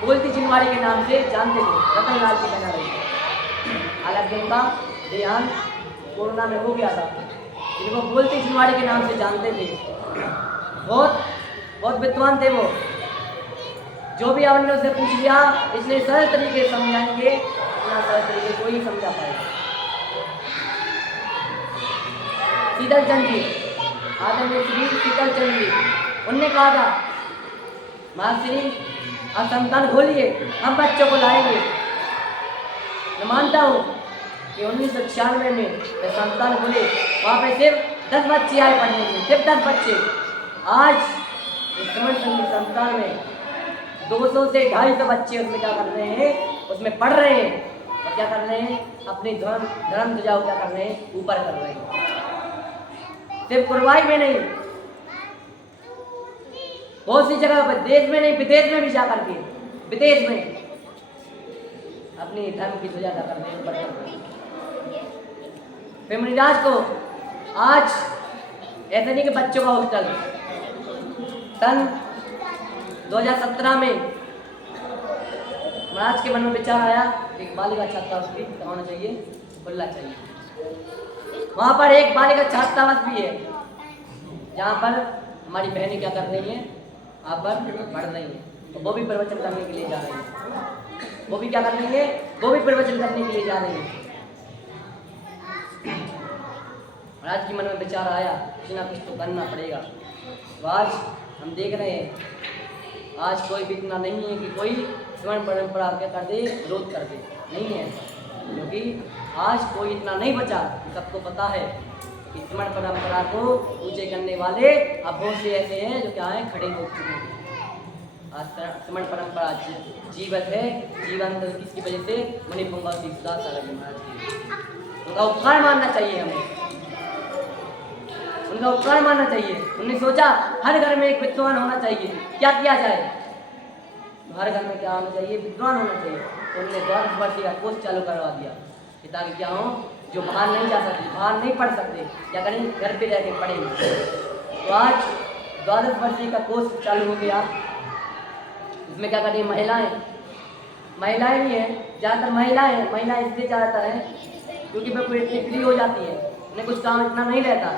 बोलती चिनवाड़ी के नाम से जानते थे, रतनलाल जी बैनालाल जी। हालांकि उनका देहांत कोरोना में हो गया था, जिनको बोलती चिनवाड़ी के नाम से जानते थे। बहुत विद्वान थे वो। जो भी आपने उससे पूछ लिया, इसलिए सरल तरीके से समझाएंगे, इतना सरल तरीके कोई नहीं समझा पाएगा। शीतल चंद जी, आदरणीय श्री शीतल चंद जी, उनने कहा था महाश्री आप संतान खोलिए, हम बच्चों को लाएंगे। मैं मानता हूँ कि 1996 में जब संतान खोले वहाँ पे सिर्फ 10 बच्चे आए पढ़ने के लिए, सिर्फ 10 बच्चे। आज इस समण संघ की संतान में 200 से 250 बच्चे उसमें क्या कर रहे हैं, उसमें पढ़ रहे हैं और क्या कर रहे हैं, अपनी धर्म ध्वजा क्या कर रहे हैं, ऊपर कर रहे हैं। सिर्फ कुरवाई में नहीं, बहुत सी जगह पर, देश में नहीं विदेश में भी जा करके, विदेश में अपनी धर्म की ध्वजा कर रहे हैं, ऊपर कर रहे हैं। मुनिराज को आज ऐसे नहीं कि बच्चों का हॉस्टल, सन 2017 में महाराज के मन में विचार आया एक बालिका छात्रावास भी होना चाहिए, खुलना चाहिए। वहाँ पर एक बालिका छात्रावास भी है जहाँ पर हमारी बहनें क्या कर रही हैं, वहाँ पर पढ़ रही हैं, तो वो भी प्रवचन करने के लिए जा रही हैं। वो भी क्या कर रही है, वो भी प्रवचन करने के लिए जा रही है। महाराज के मन में विचार आया कुछ ना कुछ तो करना पड़ेगा। तो आज हम देख रहे हैं, आज कोई भी इतना नहीं है कि कोई समण परंपरा क्या कर दे, विरोध कर दे, नहीं है ऐसा। क्योंकि आज कोई इतना नहीं बचा, सबको पता है कि समण परंपरा को ऊंचे करने वाले अब बहुत से ऐसे हैं जो क्या है, खड़े हो चुके हैं। आज समण परंपरा जीवित है, जीवन किसकी वजह से, मुनि पुंगा सिद्धार्थ सागर जी महाराज की। उनका उपकार मानना चाहिए हमें, उनका उपकार मानना चाहिए। उन्होंने सोचा हर घर में एक विद्वान होना चाहिए, क्या किया जाए, हर घर में क्या होना चाहिए, विद्वान होना चाहिए। तो उन्होंने 12 वर्ष का कोर्स चालू करवा दिया कि ताकि क्या हो, जो बाहर नहीं जा सकते, बाहर नहीं पढ़ सकते, क्या करें, घर पे रह के पढ़ेंगे। तो आज 12 वर्ष का कोर्स चालू हो गया। इसमें क्या करें, महिलाएं भी हैं, ज़्यादातर महिलाएं इसलिए ज़्यादातर हैं क्योंकि वे पूरी डिग्री हो जाती है, उन्हें कुछ काम इतना नहीं रहता।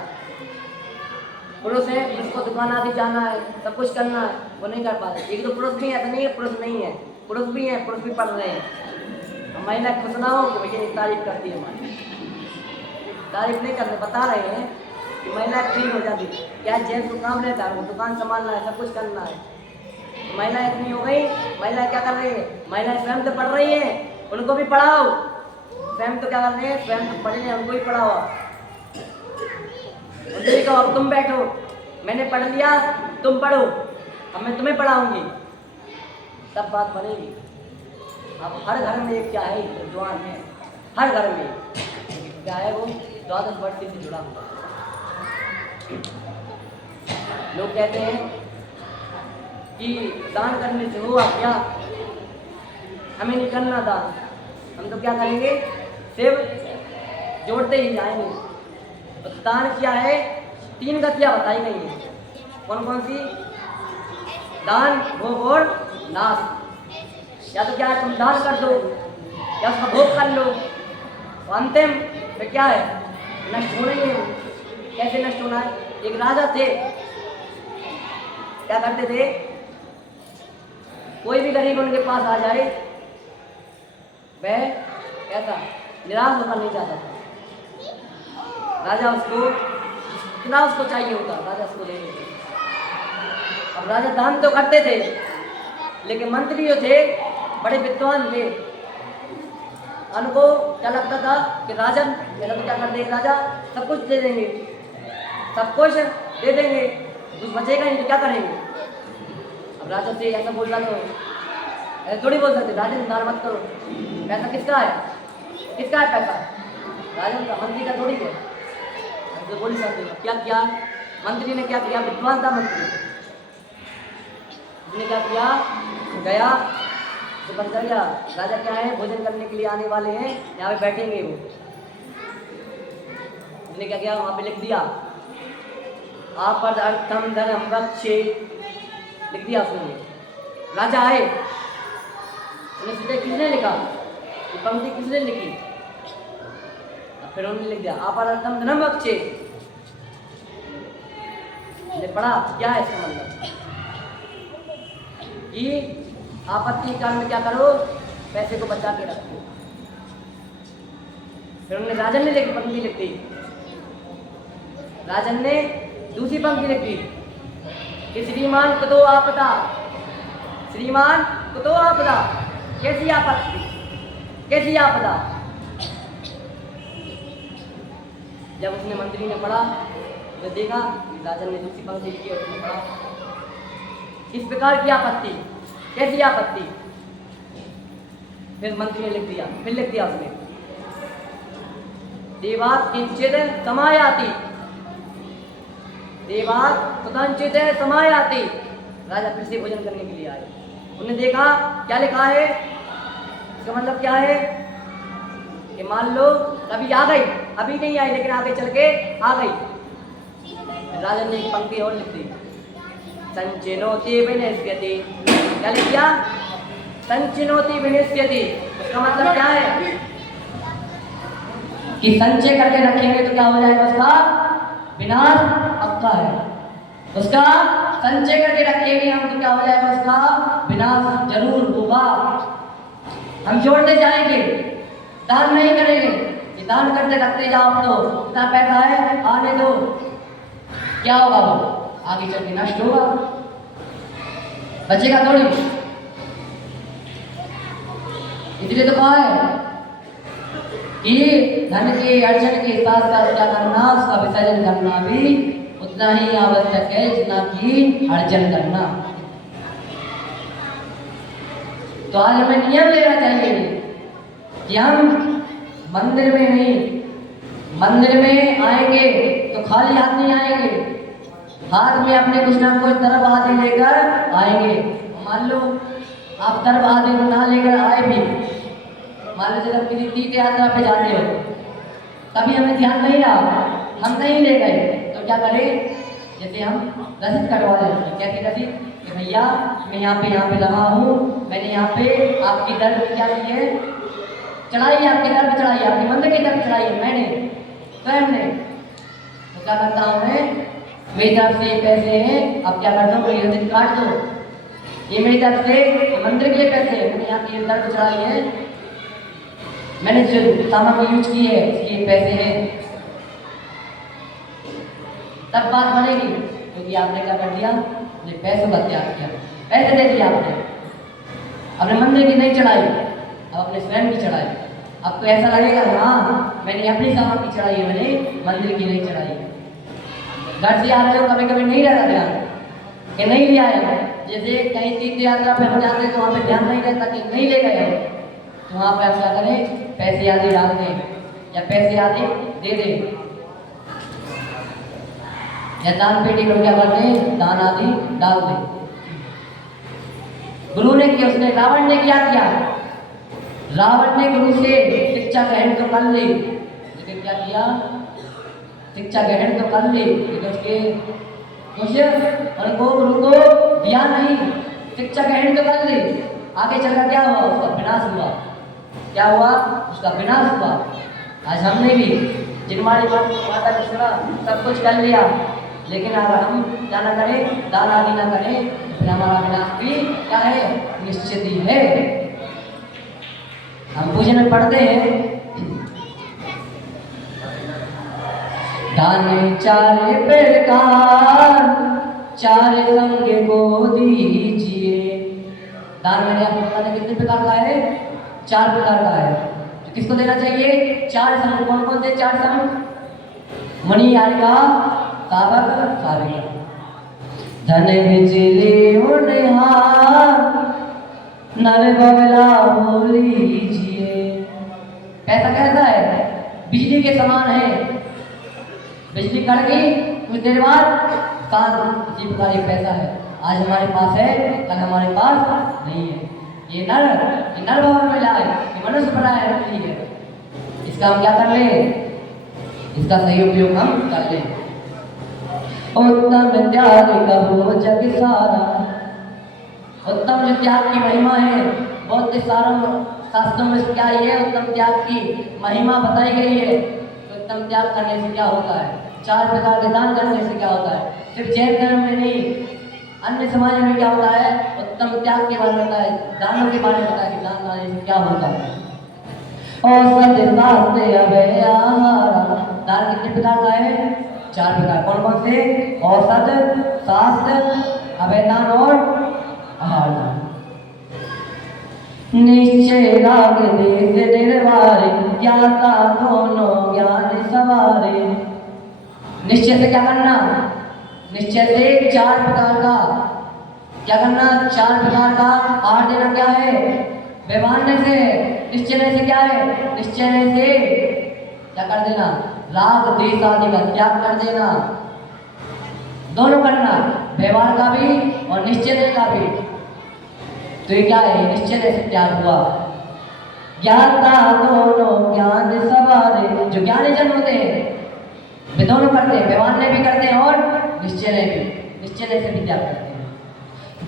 पुरुष है, जिसको दुकान आदि जाना है, सब कुछ करना है, वो नहीं कर पाते। एक तो पुरुष भी है, ऐसा नहीं है पुरुष नहीं है, पुरुष भी हैं, पुरुष भी पढ़ रहे हैं। हम महिला खुश ना हो कि भैया तारीफ करती है, हमारी तारीफ नहीं करते, बता रहे हैं कि महिला फ्री हो जाती है। क्या जेंट्स को काम रहता है, वो दुकान संभालना है, सब कुछ करना है। तो महिला इतनी हो गई, महिला क्या कर रही है, महिला स्वयं तो पढ़ रही है, उनको भी पढ़ाओ। स्वयं तो क्या कर रहे हैं, स्वयं तो पढ़ रहे हैं, उनको भी पढ़ाओ। उनसे कहो अब तुम बैठो, मैंने पढ़ लिया, तुम पढ़ो, अब मैं तुम्हें पढ़ाऊंगी, तब बात बनेगी। अब हर घर में एक क्या है, विद्वान है, हर घर में क्या है, वो 12 वर्ष से जुड़ा हुआ। लोग कहते हैं कि दान करने से हुआ क्या, हमें नहीं करना दान, हम तो क्या करेंगे, सिर्फ जोड़ते ही जाएंगे। तो दान क्या है, 3 गतियाँ बताई गई हैं। कौन कौन सी? दान, भोग और नाश। या तो क्या है, तुम दान कर दो या उसका भोग कर लो, तो अंतिम में क्या है, नष्ट होना ही है। कैसे नष्ट होना है? एक राजा थे, क्या करते थे, कोई भी गरीब उनके पास आ जाए वह कैसा निराश होकर नहीं जाता था। राजा उसको कितना उसको चाहिए होता, राजा उसको दे देते। अब राजा दान तो करते थे, लेकिन मंत्री जो थे बड़े विद्वान थे, उनको क्या लगता था कि राजन मेरा तो क्या कर देंगे, राजा सब कुछ दे देंगे, सब कुछ दे देंगे, कुछ बचेगा नहीं तो क्या करेंगे। अब राजा से ऐसा बोल रहा, तो ऐसे थोड़ी बोल सकते, राजन दान मत करो, पैसा किसका है, किसका है पैसा, राजन का, मंत्री का थोड़ी है, ऐसे बोल सकते। क्या किया मंत्री ने, क्या किया, विद्वान था मंत्री, उसने क्या किया, गया तो बंद कर गया, राजा क्या है, भोजन करने के लिए आने वाले हैं, यहाँ पे बैठेंगे वो। उसने क्या किया, वहाँ पे लिख दिया, आपदर्थम धनम रक्षे, लिख दिया उसने। राजा आए, उन्हें सोचा किसने लिखा, ये पंक्ति किसने लिखी, फिर उन्होंने लिख दिया आपदर्थम धनम रक्षे। पढ़ा क्या है इसका मतलब, कि आपत्ति काल में क्या करो, पैसे को बचा के रखो। फिर उन्होंने राजन ने लिखी पंक्ति लिख दी, राजन ने दूसरी पंक्ति लिख दी कि श्रीमान कुतो आपदा, श्रीमान कुतो आपदा, कैसी आपत्ति, कैसी आपदा। जब उसने मंत्री ने पढ़ा तो देखा राजन ने दूसरी पंक्ति लिखी और उसने पढ़ा इस प्रकार की आपत्ति, कैसी आपत्ति। फिर मंत्री ने लिख दिया, फिर लिख दिया उसने, देवात किंचित समायाति, देवात कुतंचित समायाति। राजा फिर से भोजन करने के लिए आए, उन्होंने देखा क्या लिखा है, इसका मतलब क्या है कि मान लो कभी आ गई, अभी नहीं आई लेकिन आगे चल के आ गई। राजा ने एक पंक्ति और लिख दी, संचिनोति विनिष्यति, क्या लिख दिया, संचिनोति विनिष्यति। उसका मतलब क्या है कि संचय करके रखेंगे तो क्या हो जाएगा, उसका विनाश पक्का है। उसका संचय करके रखेंगे हम तो क्या हो जाएगा, उसका विनाश जरूर होगा। हम जोड़ते जाएंगे, दान नहीं करेंगे, कि दान करते रखते जाओ, तो इतना पैसा है आने दो, क्या होगा, वो आगे चल के नष्ट होगा, बचेगा थोड़ी। इसलिए तो कहा है कि धन के अर्जन के साथ साथ क्या करना, उसका विसर्जन करना भी उतना ही आवश्यक है जितना कि अर्जन करना। तो आज हमें नियम लेना चाहिए कि हम मंदिर में नहीं, मंदिर में आएंगे तो खाली हाथ नहीं आएंगे, हाथ में अपने कुछ ना कुछ द्रव्य आदि लेकर आएंगे। मान लो आप द्रव्य आदि ना लेकर आए भी, मान लो जब किसी तीर्थ यात्रा पे जाते हो, कभी हमें ध्यान नहीं रहा, हम नहीं ले गए, तो क्या करें, जैसे हम रसीद कटवा लेते, कैसी रसीद, कि भैया मैं यहाँ पे लगा हूँ, मैंने यहाँ पे आपकी दर क्या की है, चढ़ाई, आपकी दर चढ़ाई, आपके मंदिर की दर चढ़ाई है मैंने स्वयं ने। तो क्या करता हूँ मैं, मेरी तरफ से पैसे हैं, अब क्या करता हूँ, कोई रसीद काट दो, ये मेरी तरफ से मंदिर के लिए पैसे हैं, मैंने यहाँ की दर चढ़ाई है, मैंने जो सामग्री यूज की है उसके पैसे हैं, तब बात बनेगी। क्योंकि आपने क्या कर दिया, ये पैसों का त्याग किया, पैसे दे दिए आपने, अपने मंदिर की नहीं चढ़ाई, अब अपने स्वयं की चढ़ाई। अब तो ऐसा लगेगा हाँ मैंने अपनी सामग्री चढ़ाई है, मैंने मंदिर की नहीं चढ़ाई। घर से आ रहे हो, कभी कभी नहीं रहता ध्यान कि नहीं लिया है, जैसे कहीं तीर्थ यात्रा पे हम जाते हैं तो वहाँ पे ध्यान नहीं रहता कि नहीं ले गए हो, तो वहाँ पर ऐसा करें, पैसे आदि डाल दें या पैसे आदि दे दें, या दान पेटी को क्या करते हैं, दान आदि डाल दें। गुरु ने किया, उसने रावण ने क्या किया? रावण ने गुरु से शिक्षा ग्रहण तो कर ली, लेकिन क्या किया? शिक्षा ग्रहण तो कर ली, लेकिन उसके कुछ उनको गुरु को दिया नहीं। शिक्षा ग्रहण तो कर ली, आगे चलकर क्या हुआ? उसका विनाश हुआ। क्या हुआ? उसका विनाश हुआ। आज हमने भी जिनमाड़ी माता का सुना, सब कुछ कर लिया, लेकिन अगर हम क्या ना करें, दान आदि ना करें, तो फिर हमारा विनाश भी क्या है? निश्चित ही है। हम पूजन में पढ़ते हैं, दान चार प्रकार चार संग को दीजिए। दान मैंने आपको बता दें कितने प्रकार का है? 4 प्रकार का है। तो किसको देना चाहिए? 4 समूह। कौन कौन से 4 समूह? मणि, यारिका, सावक, साविका। धन बिजली उनिहार नर बबला बोलीजिए। पैसा कैसा है? बिजली के समान है। बिजली कड़ गई कुछ देर बाद शांत, इसी प्रकार ये पैसा है। आज हमारे पास है, कल हमारे पास नहीं है। ये नर भाव में मिला है, ये मनुष्य बनाया है। इसका हम क्या कर लें? इसका सही उपयोग हम कर लें। उत्तम त्याग कहो जग सारा। उत्तम जो त्याग की महिमा है, बहुत सारों शास्त्रों में क्या ये उत्तम त्याग की महिमा बताई गई है। तो उत्तम त्याग करने से क्या होता है? 4 प्रकार के दान करने से क्या होता है? सिर्फ जैन धर्म में नहीं, अन्य समाज में क्या होता है? उत्तम त्याग के बारे में होता है, दानों के बारे में होता है कि दान करने से क्या होता है। औसत शास्त्र अभय आहारा। दान कितने प्रकार का है? 4 प्रकार। कौन कौन से? औसत, शास्त्र, अभय दान और आहार दान। निश्चय राग देश निर्वारे ज्ञाता दोनों ज्ञान सवारे। निश्चय से क्या करना? निश्चय से 4 प्रकार का क्या करना? 4 प्रकार का आहार देना। क्या है? व्यवहारने से। निश्चय से क्या है? निश्चय से क्या कर देना? राग द्वेष आदि का त्याग कर देना। दोनों करना, व्यवहार का भी और निश्चय का भी। तो ये क्या है? निश्चय से त्याग हुआ। ज्ञाता दोनों ज्ञान सवारे। जो ज्ञानी जन होते हैं वे दोनों करते हैं, व्यवहार ने भी करते हैं और निश्चय ने भी, निश्चय से भी त्याग करते हैं।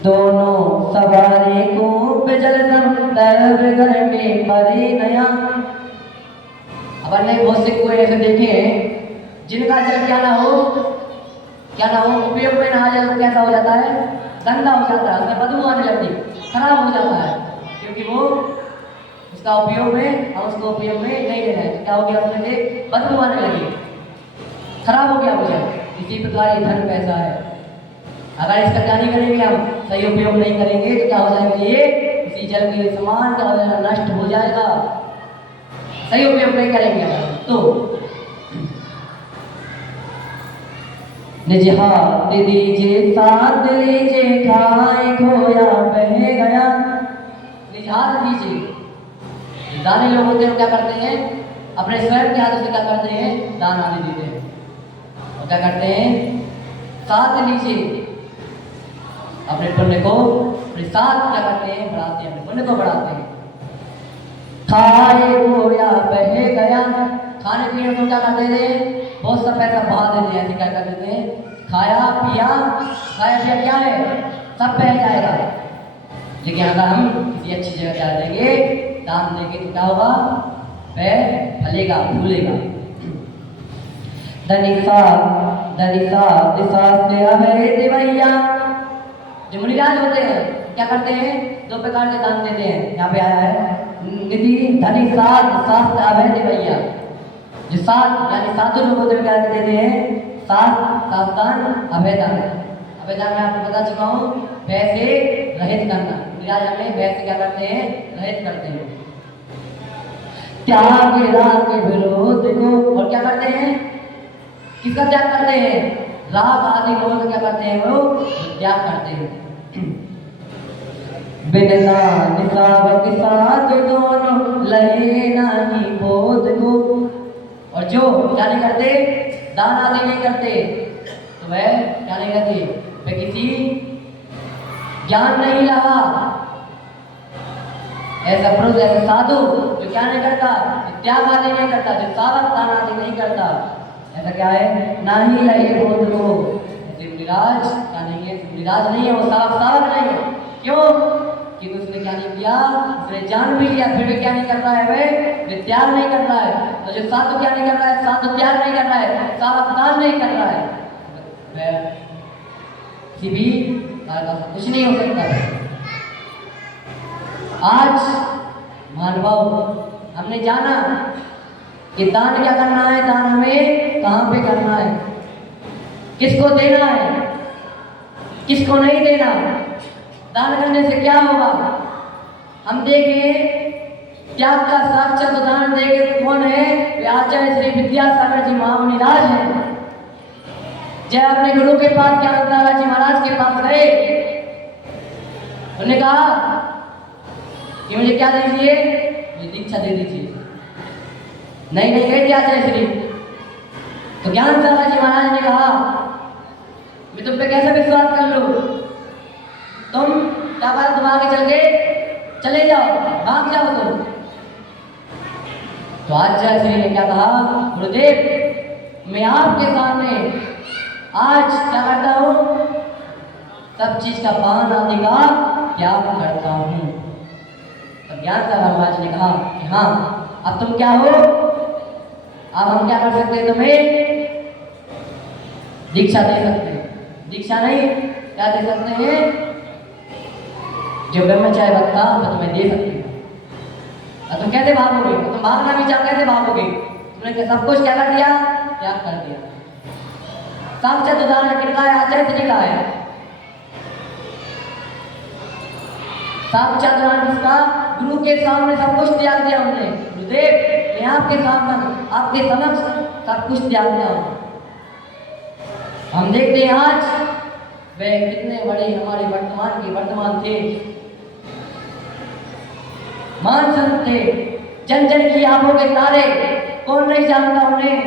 दोनों सवारे को जलदम दर्द घर में परे नया। अब अन्य बहुत से कोई ऐसे देखे हैं जिनका जल क्या ना हो, उपयोग में ना आ जाए तो कैसा हो जाता है? गंदा हो जाता है, उसमें बदबू आने लगती, खराब हो जाता है, क्योंकि वो उसका उपयोग में, हम उसको उपयोग में नहीं ले रहे हैं। तो क्या हो गया? उसमें से बदबू आने लगी, खराब हो गया वो जल। इसी प्रकार ये धन पैसा है, अगर इसका क्या नहीं करेंगे, हम सही उपयोग नहीं करेंगे तो क्या हो जाएगा? ये इसी जल के समान क्या हो जाएगा? नष्ट हो जाएगा। सही उपयोग नहीं करेंगे तो निज हाथ दीजिए साथ लीजिए खाए खोया बह गया। निज हाथ दीजिए। दानी लोग होते हैं क्या करते हैं? अपने स्वयं के हाथों से क्या करते हैं? दान आदि देते हैं। और क्या करते हैं? साथ लीजिए, अपने पुण्य को अपने साथ क्या करते हैं? बढ़ाते हैं, अपने पुण्य को बढ़ाते हैं। खाए खोया बह गया। खाने पीने को क्या करते थे? बहुत सा पैसा बहा देते हैं, ऐसे क्या कर देते हैं? खाया पिया क्या है? सब बह जाएगा। लेकिन अगर हम किसी अच्छी जगह जा देंगे, दान देंगे तो क्या होगा? वह फलेगा, फूलेगा। धनिसा दिशा से अभय देवैया। जो मुनिराज होते हैं क्या करते हैं? 2 प्रकार के दान देते हैं। यहाँ पे आया है निधि धनी शास्त्र अभय देवैया। जो 7 यानी 7 लोग होते हैं क्या देते हैं? शास्त्रान अभय दान। अभय दान मैं आपको बता चुका हूँ, भय से रहित करना। मुनिराज हमें भय से क्या करते हैं? रहित करते हैं। त्याग राग के विरोध को, और क्या करते हैं? किसका त्याग करते हैं? राग आदि लोग क्या करते हैं? वो त्याग करते हैं। बिना निसावक साथ दोनों लहे नहीं बोध को। और जो क्या नहीं करते? दान आदि नहीं करते, तो वह क्या नहीं करते? वह किसी ज्ञान नहीं रहा, ऐसा पुरुष, ऐसा साधु जो क्या नहीं करता, जो त्याग आदि नहीं करता, जो सावक दान आदि नहीं करता, ऐसा क्या है, ना ही लगे बोध को। ऐसे मुनिराज क्या नहीं है, मुनिराज नहीं है, वो सावक नहीं है। क्यों? कि उसने क्या नहीं किया, उसने जान भी लिया, फिर भी क्या नहीं कर रहा है, वे त्याग नहीं कर रहा है। तो जो साधु क्या नहीं कर रहा है, साधु त्याग नहीं कर रहा है, सावक दान नहीं कर रहा है, वह किसी भी कार्य का कुछ नहीं हो सकता है। आज मानव हमने जाना कि दान क्या करना है, दान हमें कहाँ पे करना है, किसको देना है, किसको नहीं देना, दान करने से क्या होगा। हम देखें त्याग का साक्षात उदाहरण देखें कौन है, वे आचार्य श्री विद्यासागर जी महामुनिराज हैं। जब अपने गुरु के पास ज्ञानसागर जी महाराज के पास गए, उन्होंने कहा कि मुझे क्या दीजिए, मुझे दीक्षा दे दीजिए। नहीं कह दिया आचार्य श्री। तो ज्ञानसागर जी महाराज ने कहा मैं तुम पे कैसे विश्वास कर लूं, तुम क्या बात, तुम आगे चले जाओ, भाग जाओ तुम। तो आचार्य श्री ने क्या कहा, गुरुदेव मैं आपके सामने आज क्या करता हूँ, सब चीज का पान आदि का त्याग करता हूँ। तब ज्ञानसागर महाराज ने कहा कि हाँ अब तुम क्या हो, अब हम क्या कर सकते हैं, तुम्हें दीक्षा दे सकते हैं। दीक्षा नहीं, क्या दे सकते हैं, जो ब्रह्मचार्य वक्ता तो तुम्हें दे सकते हैं। और तुम कैसे भागोगे, तुम भागना भी चाहो कैसे भागोगे, तुमने सब कुछ क्या कर दिया, त्याग कर दिया। साक्षात उदाहरण किनका है, आचार्य जी का है। साक्षात उदाहरण किसका, गुरु के सामने सब कुछ त्याग दिया हमने। गुरुदेव मैं आपके सामने, आपके समक्ष सब कुछ त्याग दिया। हम देखते हैं आज वे कितने बड़े हमारे वर्तमान थे, मान संत थे, जन जन की आंखों के तारे, कौन नहीं जानता उन्हें।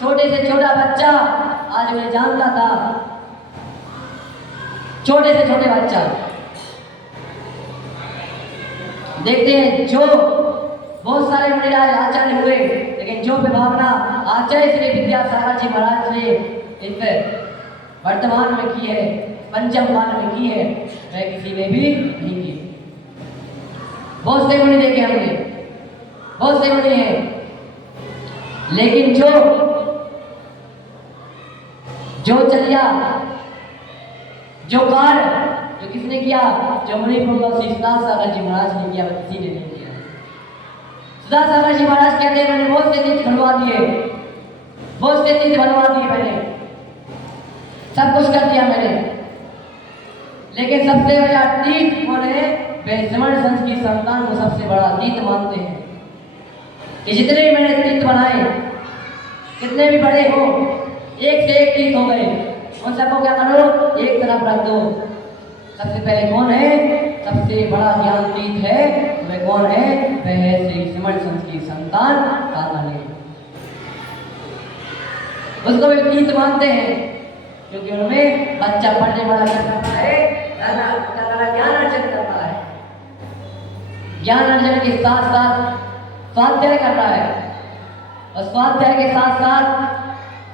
छोटे से छोटा बच्चा आज उन्हें जानता था, छोटे से छोटे बच्चा। देखते हैं जो बहुत सारे मुनिराज आचार्य हुए, लेकिन जो पे भावना आचार्य श्री विद्यासागर जी महाराज ने इन पर वर्तमान में की है, पंचम काल में की है, वह किसी ने भी नहीं की। बहुत से मुनि देखे हमने, बहुत से मुनि हैं, लेकिन जो चलिया, जो कार्य जो किसने किया, जो मुनि पुंगव श्री सुदासागर जी महाराज ने किया, किसी ने नहीं किया। सुदासागर जी महाराज कहते हैं मैंने बहुत से तीर्थ बनवा दिए, बहुत से तीर्थ बनवा दिए, मैंने सब कुछ कर दिया मैंने, लेकिन सबसे बड़ा तीर्थ कौन है, वे श्रवण संस की संतान को सबसे बड़ा तीर्थ मानते हैं। कि जितने भी मैंने तीर्थ बनाए, कितने भी बड़े हो, एक से एक तीर्थ हो गए, उन सबको क्या करो, एक तरफ रख दो। सबसे पहले कौन है, सबसे बड़ा ज्ञान तीर्थ है, वह कौन है, वह है श्री श्रवण संस की संतान काकाले। उसको वे तीर्थ मानते हैं क्योंकि उनमें बच्चा पढ़ने वाला क्या करता है, ज्ञान अर्जन करता है, ज्ञान अर्जन के साथ साथ स्वाध्याय कर रहा है, और स्वाध्याय के साथ साथ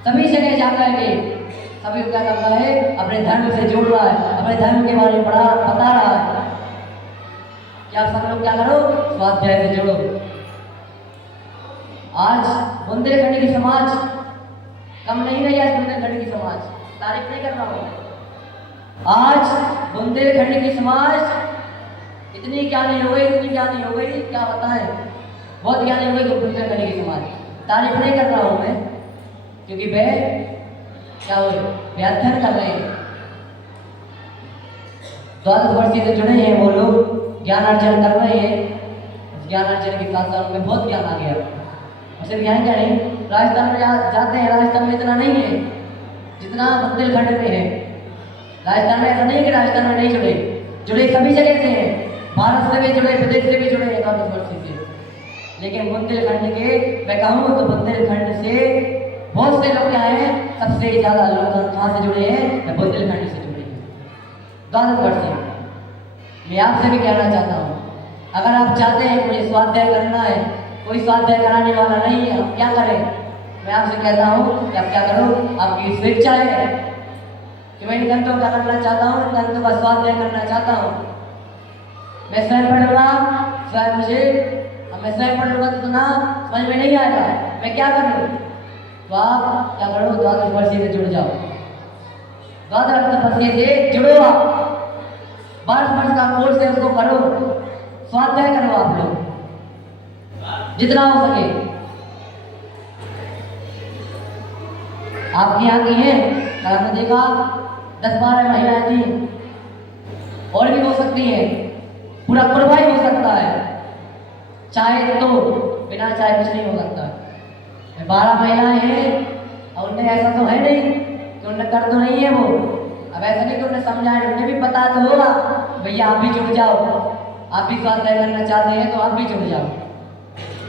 सभी जगह जाकर के सभी क्या कर रहा है, अपने धर्म से जोड़ रहा है, अपने धर्म के बारे में बता रहा है। क्या सब लोग क्या करो, स्वाध्याय से जोड़ो। आज बुंदेलखंड की समाज कम नहीं रही, आज बुंदेलखंड की समाज, तारीफ नहीं कर रहा हूँ, आज बुंदेलखंड की समाज इतनी ज्ञानी हो गई, इतनी ज्ञानी हो गई, क्या बताएं, बहुत ज्ञानी हो गई बुंदेलखंड की समाज। तारीफ नहीं कर रहा हूँ मैं, क्योंकि वह क्या हो, वे अध्ययन कर रहे हैं, द्वादश वर्षीय से जुड़े हैं, वो लोग ज्ञान अर्जन कर रहे हैं। ज्ञान अर्जन के साथ साथ उनमें बहुत ज्ञान आ गया। और सिर्फ यहाँ क्या नहीं, राजस्थान में जाते हैं, राजस्थान में इतना नहीं है जितना बुंदेलखंड में है। राजस्थान में ऐसा नहीं कि राजस्थान में नहीं जुड़े सभी जगह से हैं, भारत से भी जुड़े, प्रदेश से भी जुड़े हैं द्वादश वर्षीय से। लेकिन बुंदेलखंड के मैं कहूँ तो बुंदेलखंड से बहुत से लोग क्या हैं, सबसे ज़्यादा लोग कहाँ से जुड़े हैं, बुंदेलखंड से जुड़े हैं द्वादश वर्षीय। मैं आपसे भी कहना चाहता हूँ अगर आप चाहते हैं मुझे स्वाध्याय करना है, कोई स्वाध्याय कराने वाला नहीं है, आप क्या करें? मैं आपसे कहता हूँ कि आप क्या करो, आपकी स्वेच्छा है कि मैं इन ग्रंथों का करना चाहता हूँ, इन ग्रंथों का स्वाध्याय करना चाहता हूँ। मैं स्वयं पढ़ूंगा, स्वयं मुझे, अब मैं स्वयं पढ़ूंगा तो ना समझ में नहीं आएगा, मैं क्या करूँ? तो आप क्या करो, द्वादश वर्षीय से जुड़ जाओ, द्वादश वर्षीय से जुड़ो, आप 12 वर्ष का कोर्स है उसको करो, स्वाध्याय करो आप लोग जितना हो सके। आपकी यहाँ की हैं, कल हमने देखा 10-12 महिलाएं थी, और भी हो सकती हैं, पूरा कुर्बा ही हो सकता है, चाहे तो बिना चाहे कुछ नहीं हो सकता। 12 महिलाएं हैं और उन्हें ऐसा तो है नहीं कि उन्हें कर तो नहीं है वो, अब ऐसा नहीं कि उन्हें समझाए, उन्हें भी पता तो होगा भैया आप भी जुड़ जाओ, आप भी स्वाध्याय करना चाहते हैं तो आप भी जुड़ जाओ,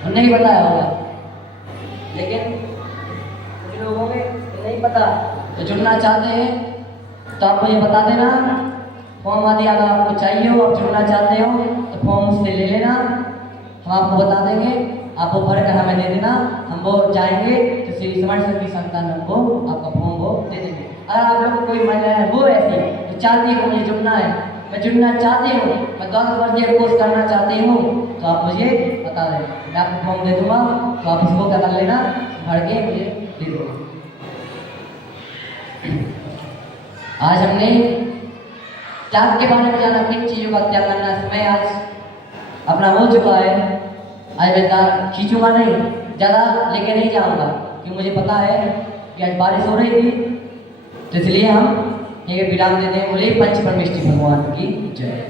उन्हें ही बताया होगा। लेकिन कुछ लोगों में नहीं पता, तो जुड़ना चाहते हैं तो आप मुझे बता देना, फॉर्म आदि अगर आपको चाहिए हो, आप जुड़ना चाहते हो तो फॉर्म उससे ले लेना, हम आपको बता देंगे, आप वो भर कर हमें दे देना, हम वो जाएंगे तो श्री समर्थ की संस्थान हमको आपका फॉर्म वो दे देंगे। अगर आप लोग को कोई महिला है वो ऐसी तो चाहती है मुझे जुड़ना है, मैं जुड़ना चाहती हूँ, मैं 12 वर्षीय कोर्स करना चाहती हूँ, तो आप मुझे बता दें, मैं आपको फॉर्म दे दूँगा, तो आप इसको क्या कर लेना, भर के मुझे दे दो। आज हमने त्याग के बारे में जाना, किन चीज़ों का त्याग करना, समय आज अपना हो चुका है। आज मैं तार खींचूंगा नहीं, ज़्यादा लेके नहीं जाऊंगा, क्योंकि मुझे पता है कि आज बारिश हो रही थी, तो इसलिए हम एक विराम देते हैं। बोले पंच परमेष्ठी भगवान की जय।